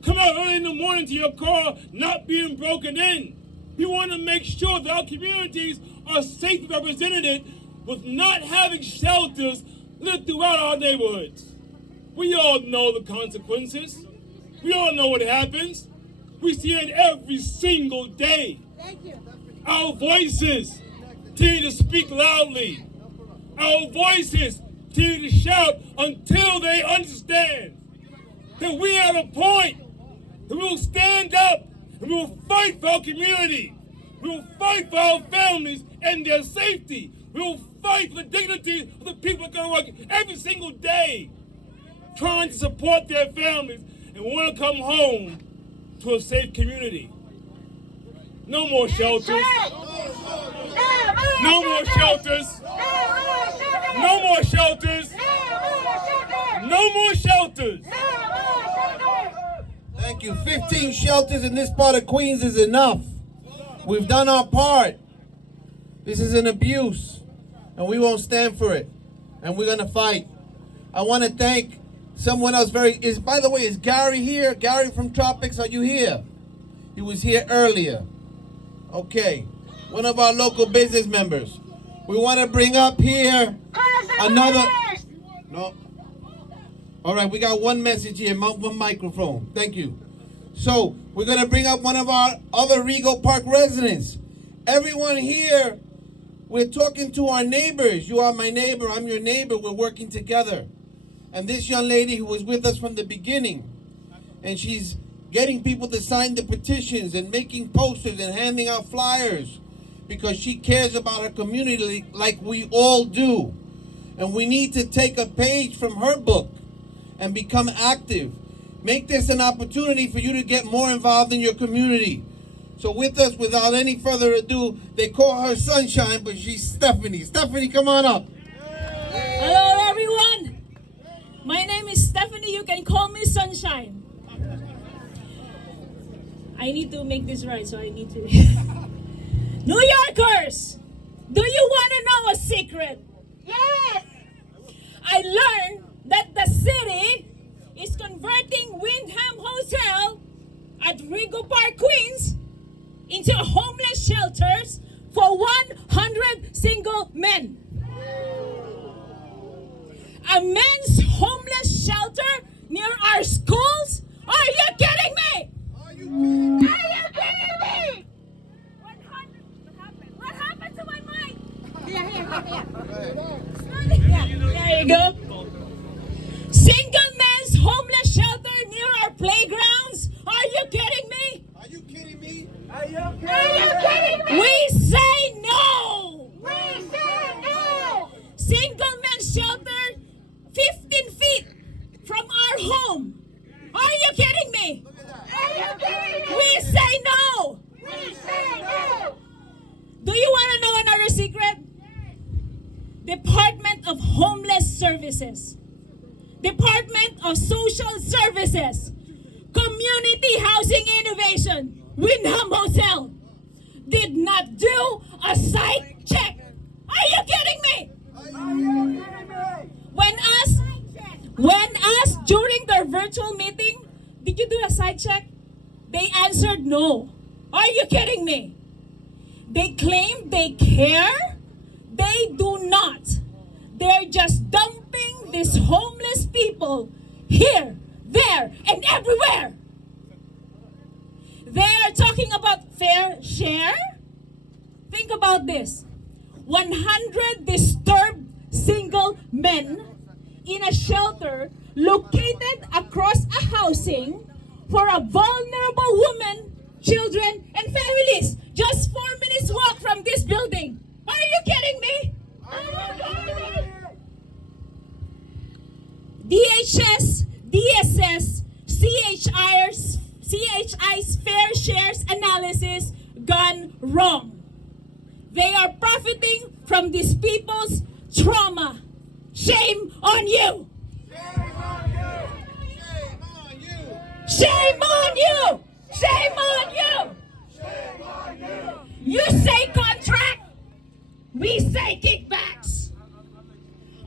Come out early in the morning to your car, not being broken in. We want to make sure that our communities are safely represented with not having shelters lit throughout our neighborhoods. We all know the consequences. We all know what happens. We see it every single day. Thank you. Our voices continue to speak loudly. Our voices continue to shout until they understand that we are at a point that we will stand up and we will fight for our community. We will fight for our families and their safety. We will fight for the dignity of the people that go to work every single day, trying to support their families and want to come home to a safe community. No more shelters. No more shelters. No more shelters. No more shelters. Thank you. 15 shelters in this part of Queens is enough. We've done our part. This is an abuse, and we won't stand for it. And we're gonna fight. I want to thank someone else. By the way, is Gary here? Gary from Tropics, are you here? He was here earlier. Okay, one of our local business members. We want to bring up here another. No. All right, we got one message here, one microphone. Thank you. So we're gonna bring up one of our other Rego Park residents. Everyone here, we're talking to our neighbors. You are my neighbor, I'm your neighbor, we're working together. And this young lady who was with us from the beginning, and she's getting people to sign the petitions and making posters and handing out flyers because she cares about her community like we all do. And we need to take a page from her book and become active. Make this an opportunity for you to get more involved in your community. So with us, without any further ado, they call her Sunshine, but she's Stephanie. Stephanie, come on up. Hello, everyone. My name is Stephanie. You can call me Sunshine. I need to make this right, so I need to. New Yorkers, do you want to know a secret? Yes! I learned that the city is converting Windham Hotel at Rego Park, Queens into homeless shelters for 100 single men. A men's homeless shelter near our schools? Are you kidding me? Are you kidding me? What happened to my mic? Here. There you go. Single men's homeless shelter near our playgrounds? Are you kidding me? Are you kidding me? Are you kidding me? We say no! We say no! Single men's shelter 15 feet from our home. Are you kidding me? Are you kidding me? We say no! We say no! Do you want to know another secret? Department of Homeless Services, Department of Social Services, Community Housing Innovation, Windham Hotel, did not do a site check. Are you kidding me? When asked during their virtual meeting, did you do a site check? They answered no. Are you kidding me? They claim they care. They do not. They're just dumping these homeless people here, there, and everywhere. They are talking about fair share. Think about this. 100 disturbed single men in a shelter located across a housing for a vulnerable woman, children, and families. Just 4 minutes walk from this building. Are you kidding me? DHS, DSS, CHI's fair shares analysis gone wrong. They are profiting from these people's trauma. Shame on you! Shame on you! Shame on you! Shame on you! You say contract, we say kickbacks.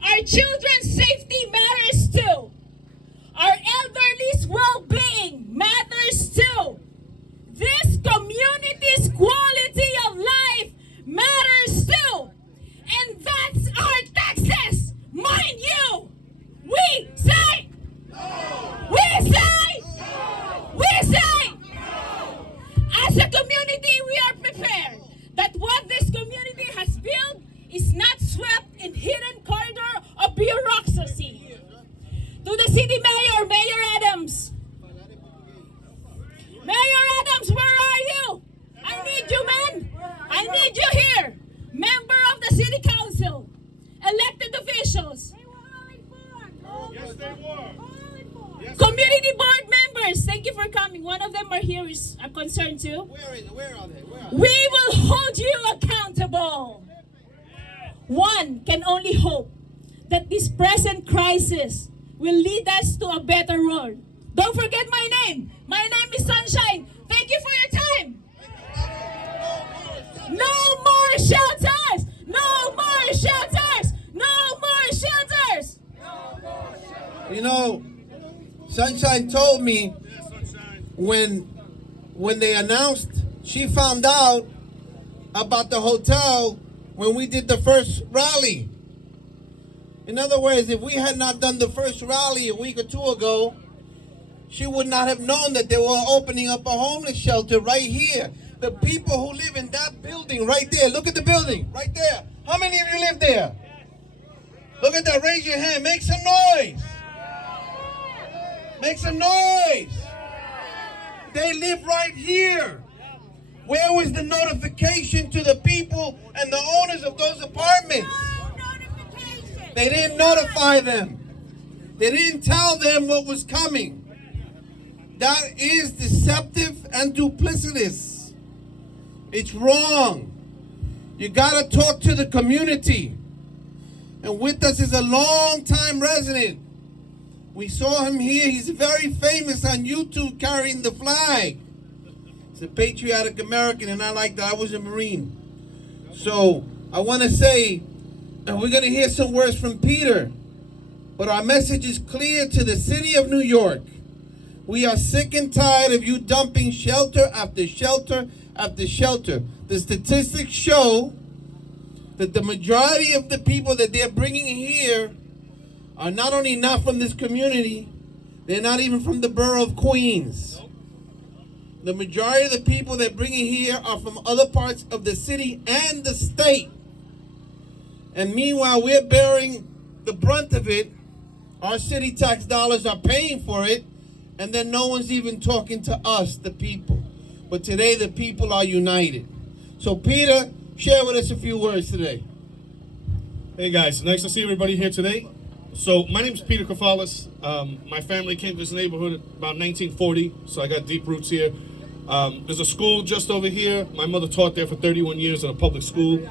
Our children's safety matters too. Our elderly's well-being matters too. This community's quality of life matters too. And that's our taxes. Mind you, we say, we say, we say, as a community, we are prepared that what this community has built is not swept in hidden corridor of bureaucracy. To the city mayor, Mayor Adams. Mayor Adams, where are you? I need you, man. I need you here. Member of the city council, elected officials. Yes, they were. Community board members, thank you for coming. One of them are here is a concern too. Where are they? We will hold you accountable. One can only hope that this present crisis will lead us to a better world. Don't forget my name. My name is Sunshine. Thank you for your time. No more shelters! No more shelters! No more shelters! You know, Sunshine told me when they announced, she found out about the hotel when we did the first rally. In other words, if we had not done the first rally a week or two ago, she would not have known that they were opening up a homeless shelter right here. The people who live in that building right there, look at the building right there. How many of you live there? Look at that, raise your hand, make some noise. Make some noise. They live right here. Where was the notification to the people and the owners of those apartments? They didn't notify them. They didn't tell them what was coming. That is deceptive and duplicitous. It's wrong. You gotta talk to the community. And with us is a long-time resident. We saw him here. He's very famous on YouTube carrying the flag. He's a patriotic American, and I like that. I was a Marine. So I want to say, and we're going to hear some words from Peter, but our message is clear to the city of New York. We are sick and tired of you dumping shelter after shelter after shelter. The statistics show that the majority of the people that they're bringing here are not only not from this community, they're not even from the borough of Queens. The majority of the people they're bringing here are from other parts of the city and the state. And meanwhile, we're bearing the brunt of it. Our city tax dollars are paying for it, and then no one's even talking to us, the people. But today, the people are united. So, Peter, share with us a few words today. Hey, guys. Nice to see everybody here today. So, my name is Peter Kafalis. My family came to this neighborhood about 1940, so I got deep roots here. There's a school just over here. My mother taught there for 31 years in a public school.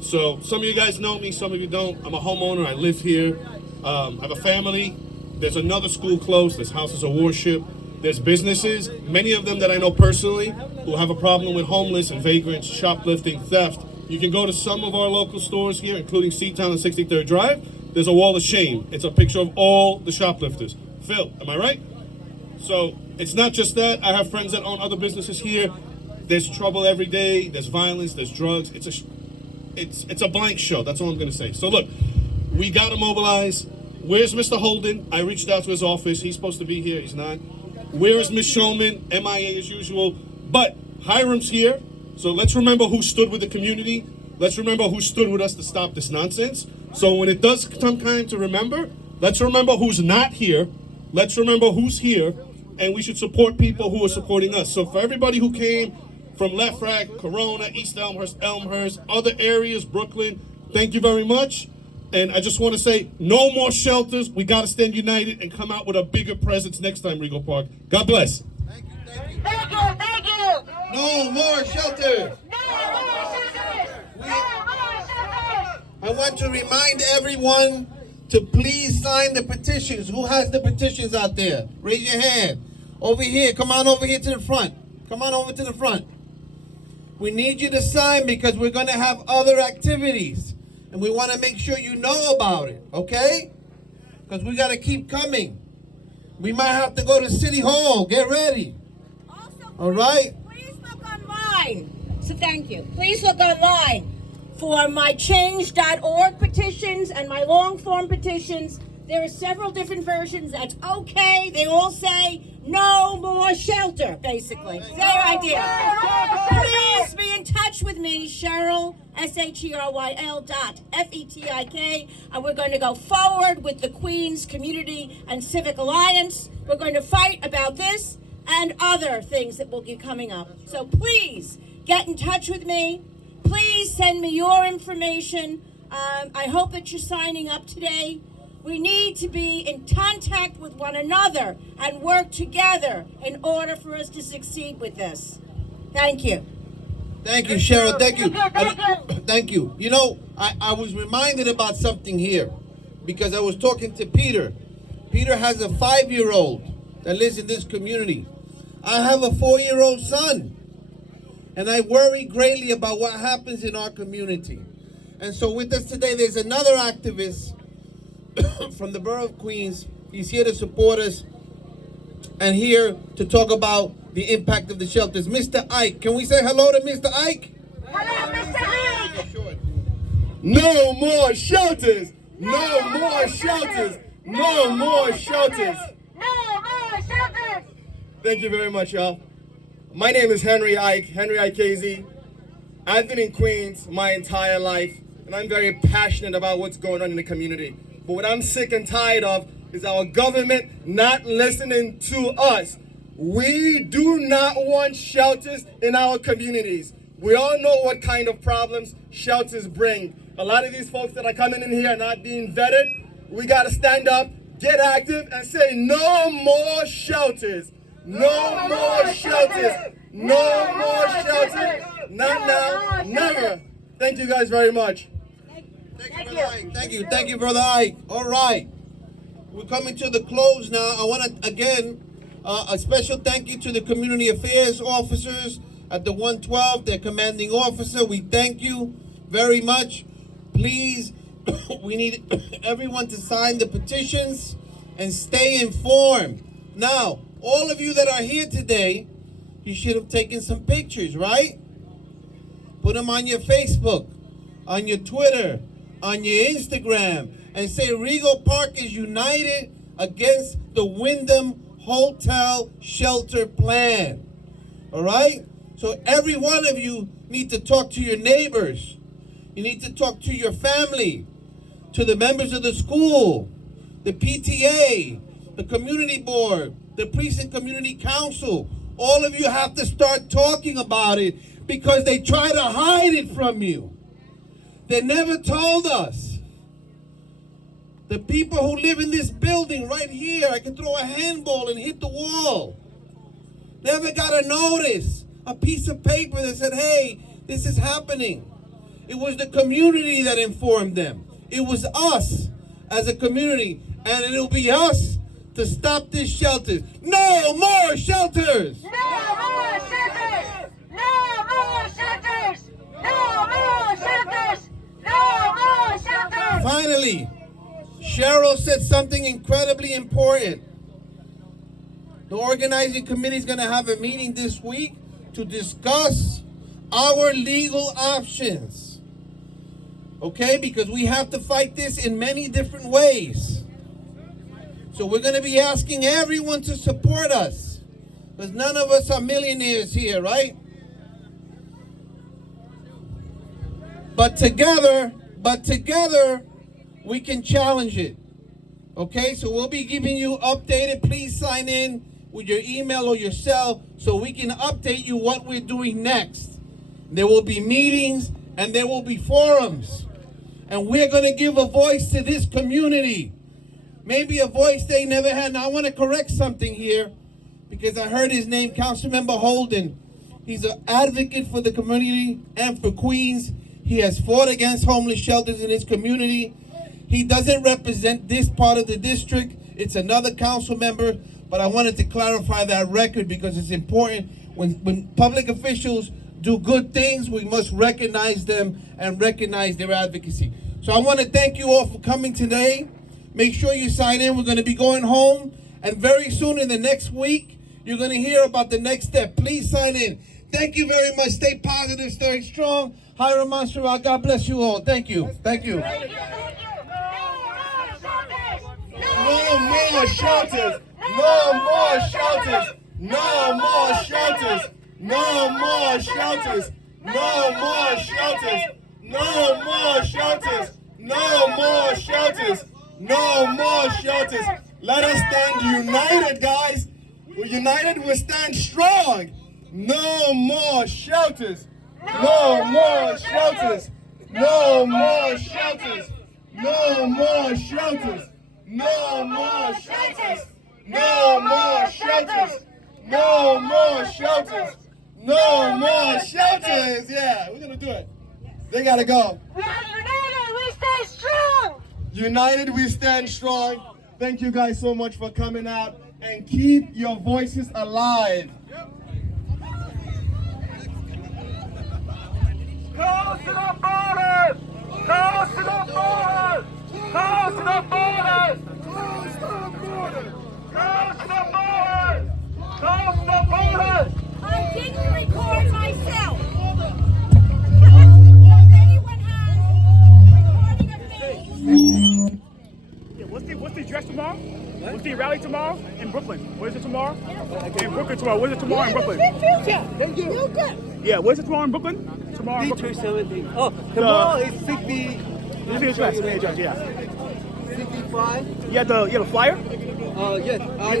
So some of you guys know me, some of you don't. I'm a homeowner, I live here. I have a family. There's another school close, there's houses of worship. There's businesses, many of them that I know personally, who have a problem with homeless and vagrants, shoplifting, theft. You can go to some of our local stores here, including Seatown and 63rd Drive. There's a wall of shame. It's a picture of all the shoplifters. Phil, am I right? So it's not just that. I have friends that own other businesses here. There's trouble every day. There's violence. There's drugs. It's a blank show. That's all I'm going to say. So look, we got to mobilize. Where's Mr. Holden? I reached out to his office. He's supposed to be here. He's not. Where is Ms. Shulman? MIA as usual. But Hiram's here. So let's remember who stood with the community. Let's remember who stood with us to stop this nonsense. So when it does come time to remember, let's remember who's not here. Let's remember who's here. And we should support people who are supporting us. So for everybody who came from Lefrak, Corona, East Elmhurst, other areas, Brooklyn, thank you very much. And I just want to say, no more shelters. We got to stand united and come out with a bigger presence next time, Rego Park. God bless. Thank you, thank you. Thank you, thank you. No more shelters. No more shelters. No more shelters. I want to remind everyone to please sign the petitions. Who has the petitions out there? Raise your hand. Over here. Come on over here to the front. Come on over to the front. We need you to sign because we're going to have other activities. And we want to make sure you know about it, okay? Because we got to keep coming. We might have to go to City Hall. Get ready. Also, all right? Please look online. So thank you. Please look online for my change.org petitions and my long form petitions. There are several different versions. That's okay. They all say no more shelter, basically. Their idea. Please be in touch with me, Cheryl, SHERYL.FETIK, and we're going to go forward with the Queens Community and Civic Alliance. We're going to fight about this and other things that will be coming up. So please get in touch with me. Please send me your information. I hope that you're signing up today. We need to be in contact with one another and work together in order for us to succeed with this. Thank you. Thank you, Cheryl. Thank you. Thank you. You know, I was reminded about something here because I was talking to Peter. Peter has a 5-year-old that lives in this community. I have a 4-year-old son, and I worry greatly about what happens in our community. And so with us today, there's another activist from the borough of Queens. He's here to support us and here to talk about the impact of the shelters. Mr. Ike, can we say hello to Mr. Ike? Hello, Mr. Ike. No more shelters! No more shelters! No more shelters! No more shelters! Thank you very much, y'all. My name is Henry Ike, Henry IKZ. I've been in Queens my entire life, and I'm very passionate about what's going on in the community. But what I'm sick and tired of is our government not listening to us. We do not want shelters in our communities. We all know what kind of problems shelters bring. A lot of these folks that are coming in here are not being vetted. We got to stand up, get active, and say no more shelters. No more shelters. No more shelters. Not now, never. Thank you guys very much. Thank you, Ike. Thank you, Brother Ike. All right. We're coming to the close now. I want to, again, a special thank you to the community affairs officers at the 112, their commanding officer. We thank you very much. Please, we need everyone to sign the petitions and stay informed. Now, all of you that are here today, you should have taken some pictures, right? Put them on your Facebook, on your Twitter, on your Instagram, and say Rego Park is united against the Wyndham Hotel Shelter Plan. All right? So every one of you need to talk to your neighbors. You need to talk to your family, to the members of the school, the PTA, the community board, the precinct community council. All of you have to start talking about it because they try to hide it from you. They never told us. The people who live in this building right here, I could throw a handball and hit the wall. Never got a notice, a piece of paper that said, hey, this is happening. It was the community that informed them. It was us as a community, and it'll be us to stop these shelters. No more shelters! No more shelters! No more shelters! No more shelters! No more shelters! Finally, Cheryl said something incredibly important. The organizing committee is going to have a meeting this week to discuss our legal options. Okay, because we have to fight this in many different ways. So we're going to be asking everyone to support us, because none of us are millionaires here, right? But together, we can challenge it. Okay, so we'll be giving you updated. Please sign in with your email or your cell so we can update you what we're doing next. There will be meetings and there will be forums. And we're going to give a voice to this community. Maybe a voice they never had. Now I want to correct something here because I heard his name, Councilmember Holden. He's an advocate for the community and for Queens. He has fought against homeless shelters in his community. He doesn't represent this part of the district. It's another council member, but I wanted to clarify that record because it's important. When public officials do good things, we must recognize them and recognize their advocacy. So I want to thank you all for coming today. Make sure you sign in. We're going to be going home. And very soon in the next week, you're going to hear about the next step. Please sign in. Thank you very much. Stay positive, stay strong. Hi, Monseratte. God bless you all. Thank you. Thank you. No more shelters. No more shelters. No more shelters. No more shelters. No more shelters. No more shelters. No more shelters. No more shelters. Let us stand united, guys. We're united, we stand strong. No more shelters. No more shelters. No more shelters. No more shelters. No more shelters. No more shelters. No more shelters. No more shelters. Yeah, we're gonna do it. They gotta go. We are united, we stay strong. United, we stand strong. Thank you guys so much for coming out and keep your voices alive. Close to the borders! Close to the borders! Close to the borders! Close to the borders! Close to the borders! Close to the borders! I didn't record myself. If anyone has recording of me. What's the address tomorrow? What's the rally tomorrow in Brooklyn? What is it tomorrow? In Brooklyn tomorrow. What is it tomorrow in Brooklyn? Thank you. Yeah, what is it tomorrow in Brooklyn? Tomorrow in Brooklyn. 17. Oh, tomorrow is 60. What's the address? Yeah. 65. You have the flyer? Yes. Our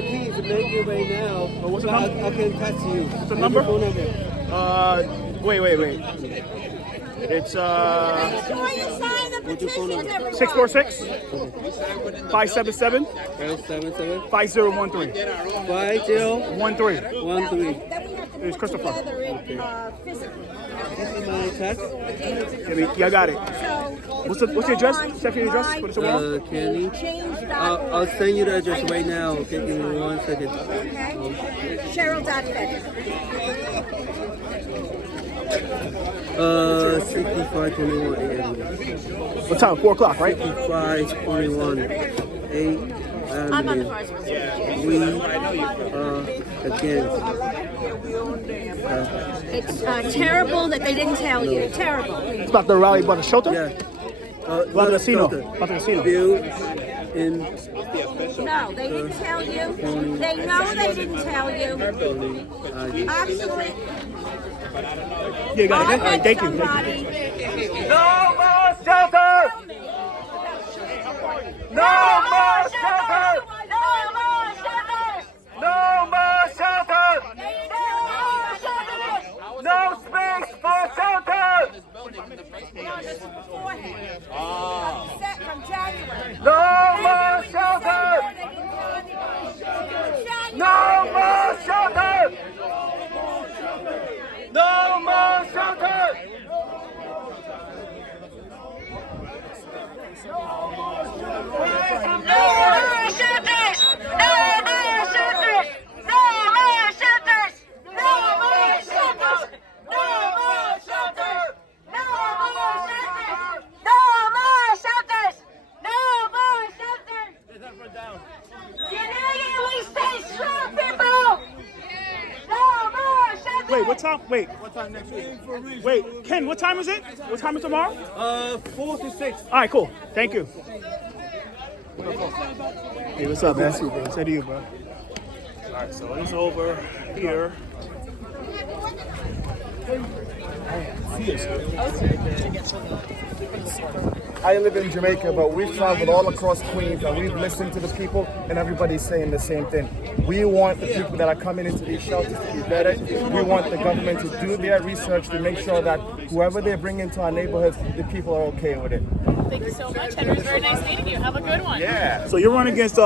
team is making right now. What's the but number? I can text you. What's the number? Phone number. Wait. It's Make sure you sign the petitions, everyone. 646 577 577 5013. 5013. It's Christopher. This is my text. Yeah, I got it. What's the address? Check your address. What's tomorrow? Kenny. I'll send you the address right now. Okay, give me 1 second. Okay. Cheryl.Fed. 6521 a.m. What time? 4 o'clock, right? 6521 a.m. I'm on the first one. We against. It's terrible that they didn't tell you. Terrible. It's about the rally about the shelter? Yeah. About the casino. About the casino. Build in. No, they didn't tell you. They know they didn't tell you. Actually, Yeah, you got it. I All right, met thank you. somebody. No more shelters! No more shelters! No more shelters. No more shelters! No more shelters. No space for shelters! No, this is beforehand. Set from January. No more shelters! No more shelters! No more shelters! Wait, what time? Wait. What time next week? Wait, Ken, what time is it? What time is tomorrow? 4 to 6. All right, cool. Thank you. Hey, what's up, man? Say to you, bro. All right, so it's over here. I live in Jamaica, but we've traveled all across Queens and we've listened to the people and everybody's saying the same thing. We want the people that are coming into these shelters to be better. We want the government to do their research to make sure that whoever they bring into our neighborhoods, the people are okay with it. Thank you so much, Henry. It was very nice meeting you. Have a good one. Yeah. So you're running against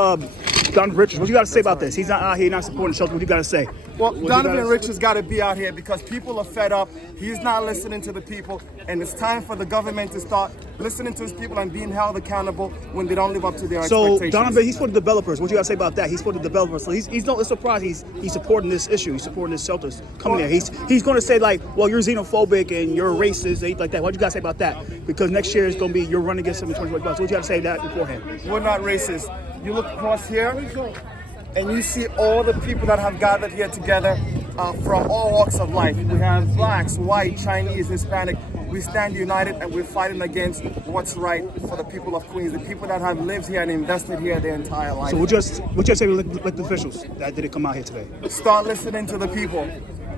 Donovan Richards, what you got to say about this? He's not out here, not supporting the shelter. What you got to say? Well, Donovan Richards got to be out here because people are fed up. He's not listening to the people, and it's time for the government to start listening to his people and being held accountable when they don't live up to their expectations. So Donovan, he's for the developers. What you got to say about that? He's for the developers. So he's no surprise. He's supporting this issue. He's supporting this shelters coming there. He's going to say like, well, you're xenophobic and you're racist, and like that. What you got to say about that? Because next year it's going to be you're running against him in 2025. So what you got to say that beforehand? We're not racist. You look across here, and you see all the people that have gathered here together from all walks of life. We have blacks, white, Chinese, Hispanic. We stand united and we're fighting against what's right for the people of Queens, the people that have lived here and invested here their entire life. So what you say to elected officials that didn't come out here today? Start listening to the people.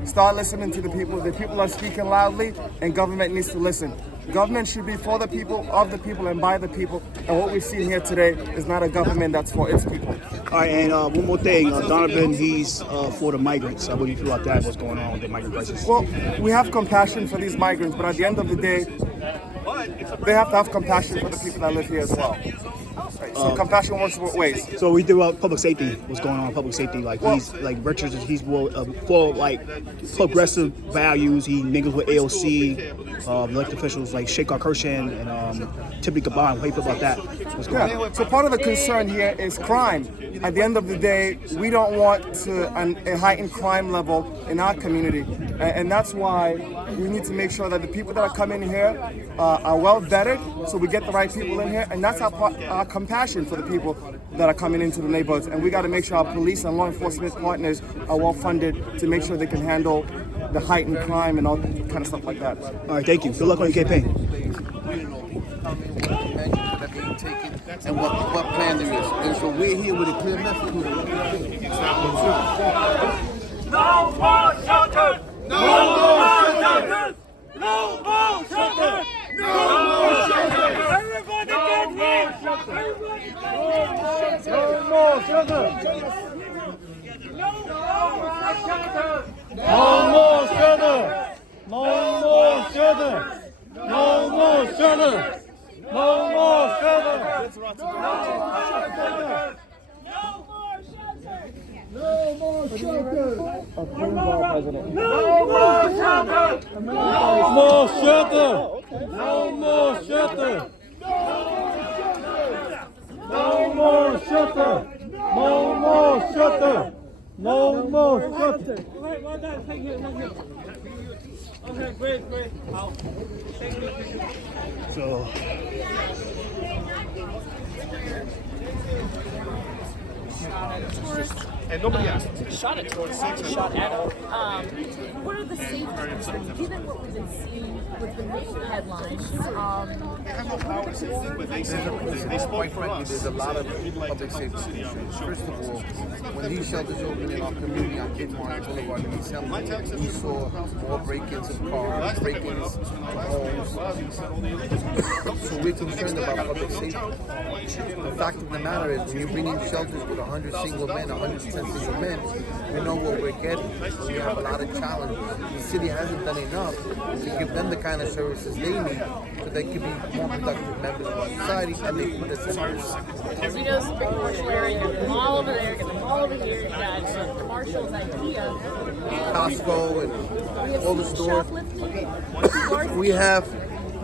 Start listening to the people. The people are speaking loudly and government needs to listen. Government should be for the people, of the people, and by the people. And what we've seen here today is not a government that's for its people. All right, and one more thing. Donovan, he's for the migrants. What do you feel about that? What's going on with the migrant crisis? Well, we have compassion for these migrants, but at the end of the day, they have to have compassion for the people that live here as well. Right, so compassion works both ways. So we do public safety. What's going on with public safety? Like he's like Richards. He's for like progressive values. He mingles with AOC. Elected officials like Shekhar Kirshan and Tiffany Caban. How do you feel about that? What's going on? So part of the concern here is crime. At the end of the day, we don't want a heightened crime level in our community. And that's why we need to make sure that the people that are coming here are well vetted, so we get the right people in here. And that's our compassion for the people that are coming into the neighborhoods. And we got to make sure our police and law enforcement partners are well funded to make sure they can handle the heightened crime and all kind of stuff like that. All right, thank you. Good luck on your campaign. And what plan there is. And so we're here with a clear message. No more shelters! No more shelters! No more shelters! No more shelters! Everybody get here! Everybody get here! No more shelters! No more shelters! No more shelter! No more shelter! No more shelter! No more shelter! No more shelter! More shelter! No more shelter! No more shelter! No more shelter! No more shelter! Well done, thank you. Okay, great. Thank you. So. And nobody asked. Shot at towards 6 shot at him. What are the safety concerns, given what we've been seeing with the making headlines? They have no power to say anything, but they spoke for us. There's a lot of public safety issues. First of all, when these shelters opened in our community on Kidmar Boulevard in December, we saw more break-ins of cars, break-ins of homes. So we're concerned about public safety. The fact of the matter is, when you bring in shelters with 100 single men, 110 single men, we know what we're getting. We have a lot of challenges. The city hasn't done enough to give them the kind of services they need so they can be more productive members of our society and they put us in first. As we know, it's a big commercial area. You got the mall over there, you got the mall over here, you got Marshall's, IKEA. Costco and all the stores. We have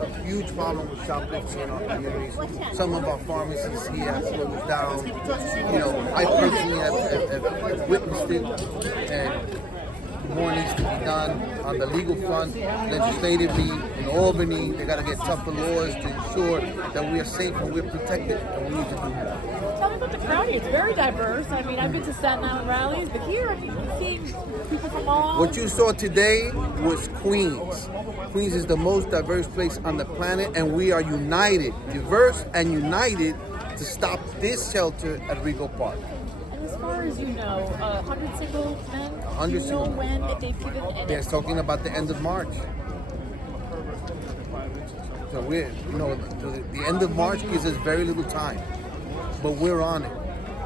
a huge problem with shoplifting in our communities. Some of our pharmacies here have closed down. You know, I personally have witnessed it, and more needs to be done on the legal front. Legislatively, in Albany, they got to get tougher laws to ensure that we are safe and we're protected, and we need to do more. Tell me about the crowd here. It's very diverse. I mean, I've been to Staten Island rallies, but here I'm seeing people from all over. What you saw today was Queens. Queens is the most diverse place on the planet, and we are united, diverse and united, to stop this shelter at Rego Park. And as far as you know, 100 single men? 100 do you know when if they've given an They're talking about the end of March. So we're, you know, the end of March gives us very little time, but we're on it,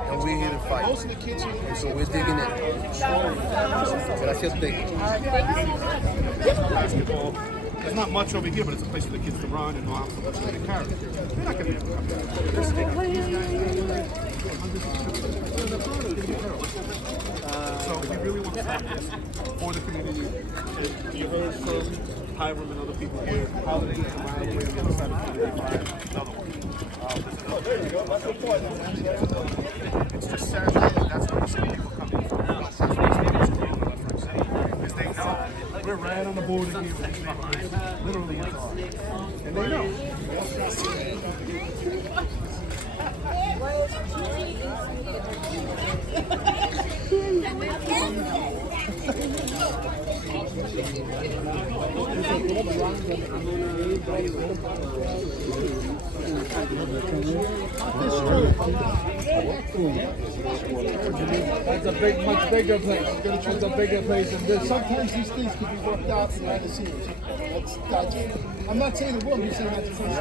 and we're here to fight. And so we're digging in. Gracias, thank you. there's not much over here, but it's a place for the kids to run and go out to the character. They're not going to be able to come so we really want to stop this for the community. And you heard from Hiram and other people here, how they get around the way on the other side of the another one. There you go. That's the point. It's just Saturday, and that's where the city people come in. Because they know we're right on the border here with these neighborhoods. Literally, it's ours. And they know. That's a big, much bigger place. That's a bigger place than this. Sometimes these things can be worked out behind the scenes. That's, I'm not saying it will, I'm saying that's the first step.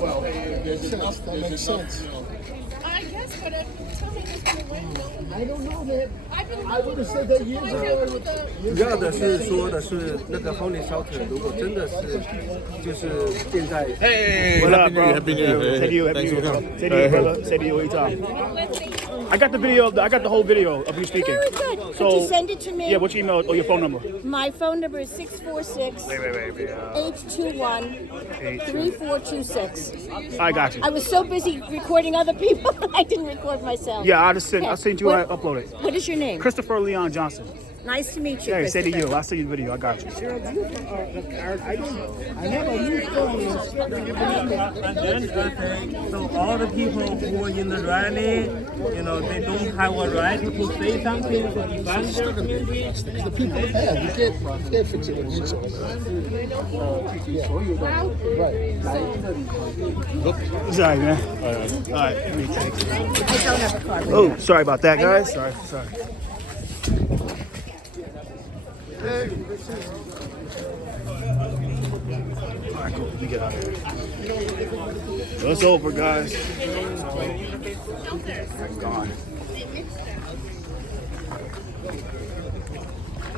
Well, that makes sense. I guess, but tell me this in a way, I don't know, man. I would have said that years ago. 主要的是说的是那个 homeless shelter， 如果真的是就是现在。Hey, what up, bro? Happy New Year. Say to you, happy New Year. Say to you, brother. Say to you, anytime. I got the video. I got the whole video of you speaking. Very good. So, could you send it to me? Yeah, what's your email or your phone number? My phone number is 646-821-3426. I got you. I was so busy recording other people, I didn't record myself. Yeah, I sent you. I uploaded. What is your name? Christopher Leon Johnson. Nice to meet you. Yeah, say to Christopher. you. I'll send you the video. I got you. I have a new phone. So all the people who are in the rally, you know, they don't have a right to say something to defend their community. The people have. You can't fix it with yourself. Sorry, man. All right. Let me take it. Oh, sorry about that, guys. Sorry. Alright, cool. Let me get out of here. So it's over, guys. It's gone.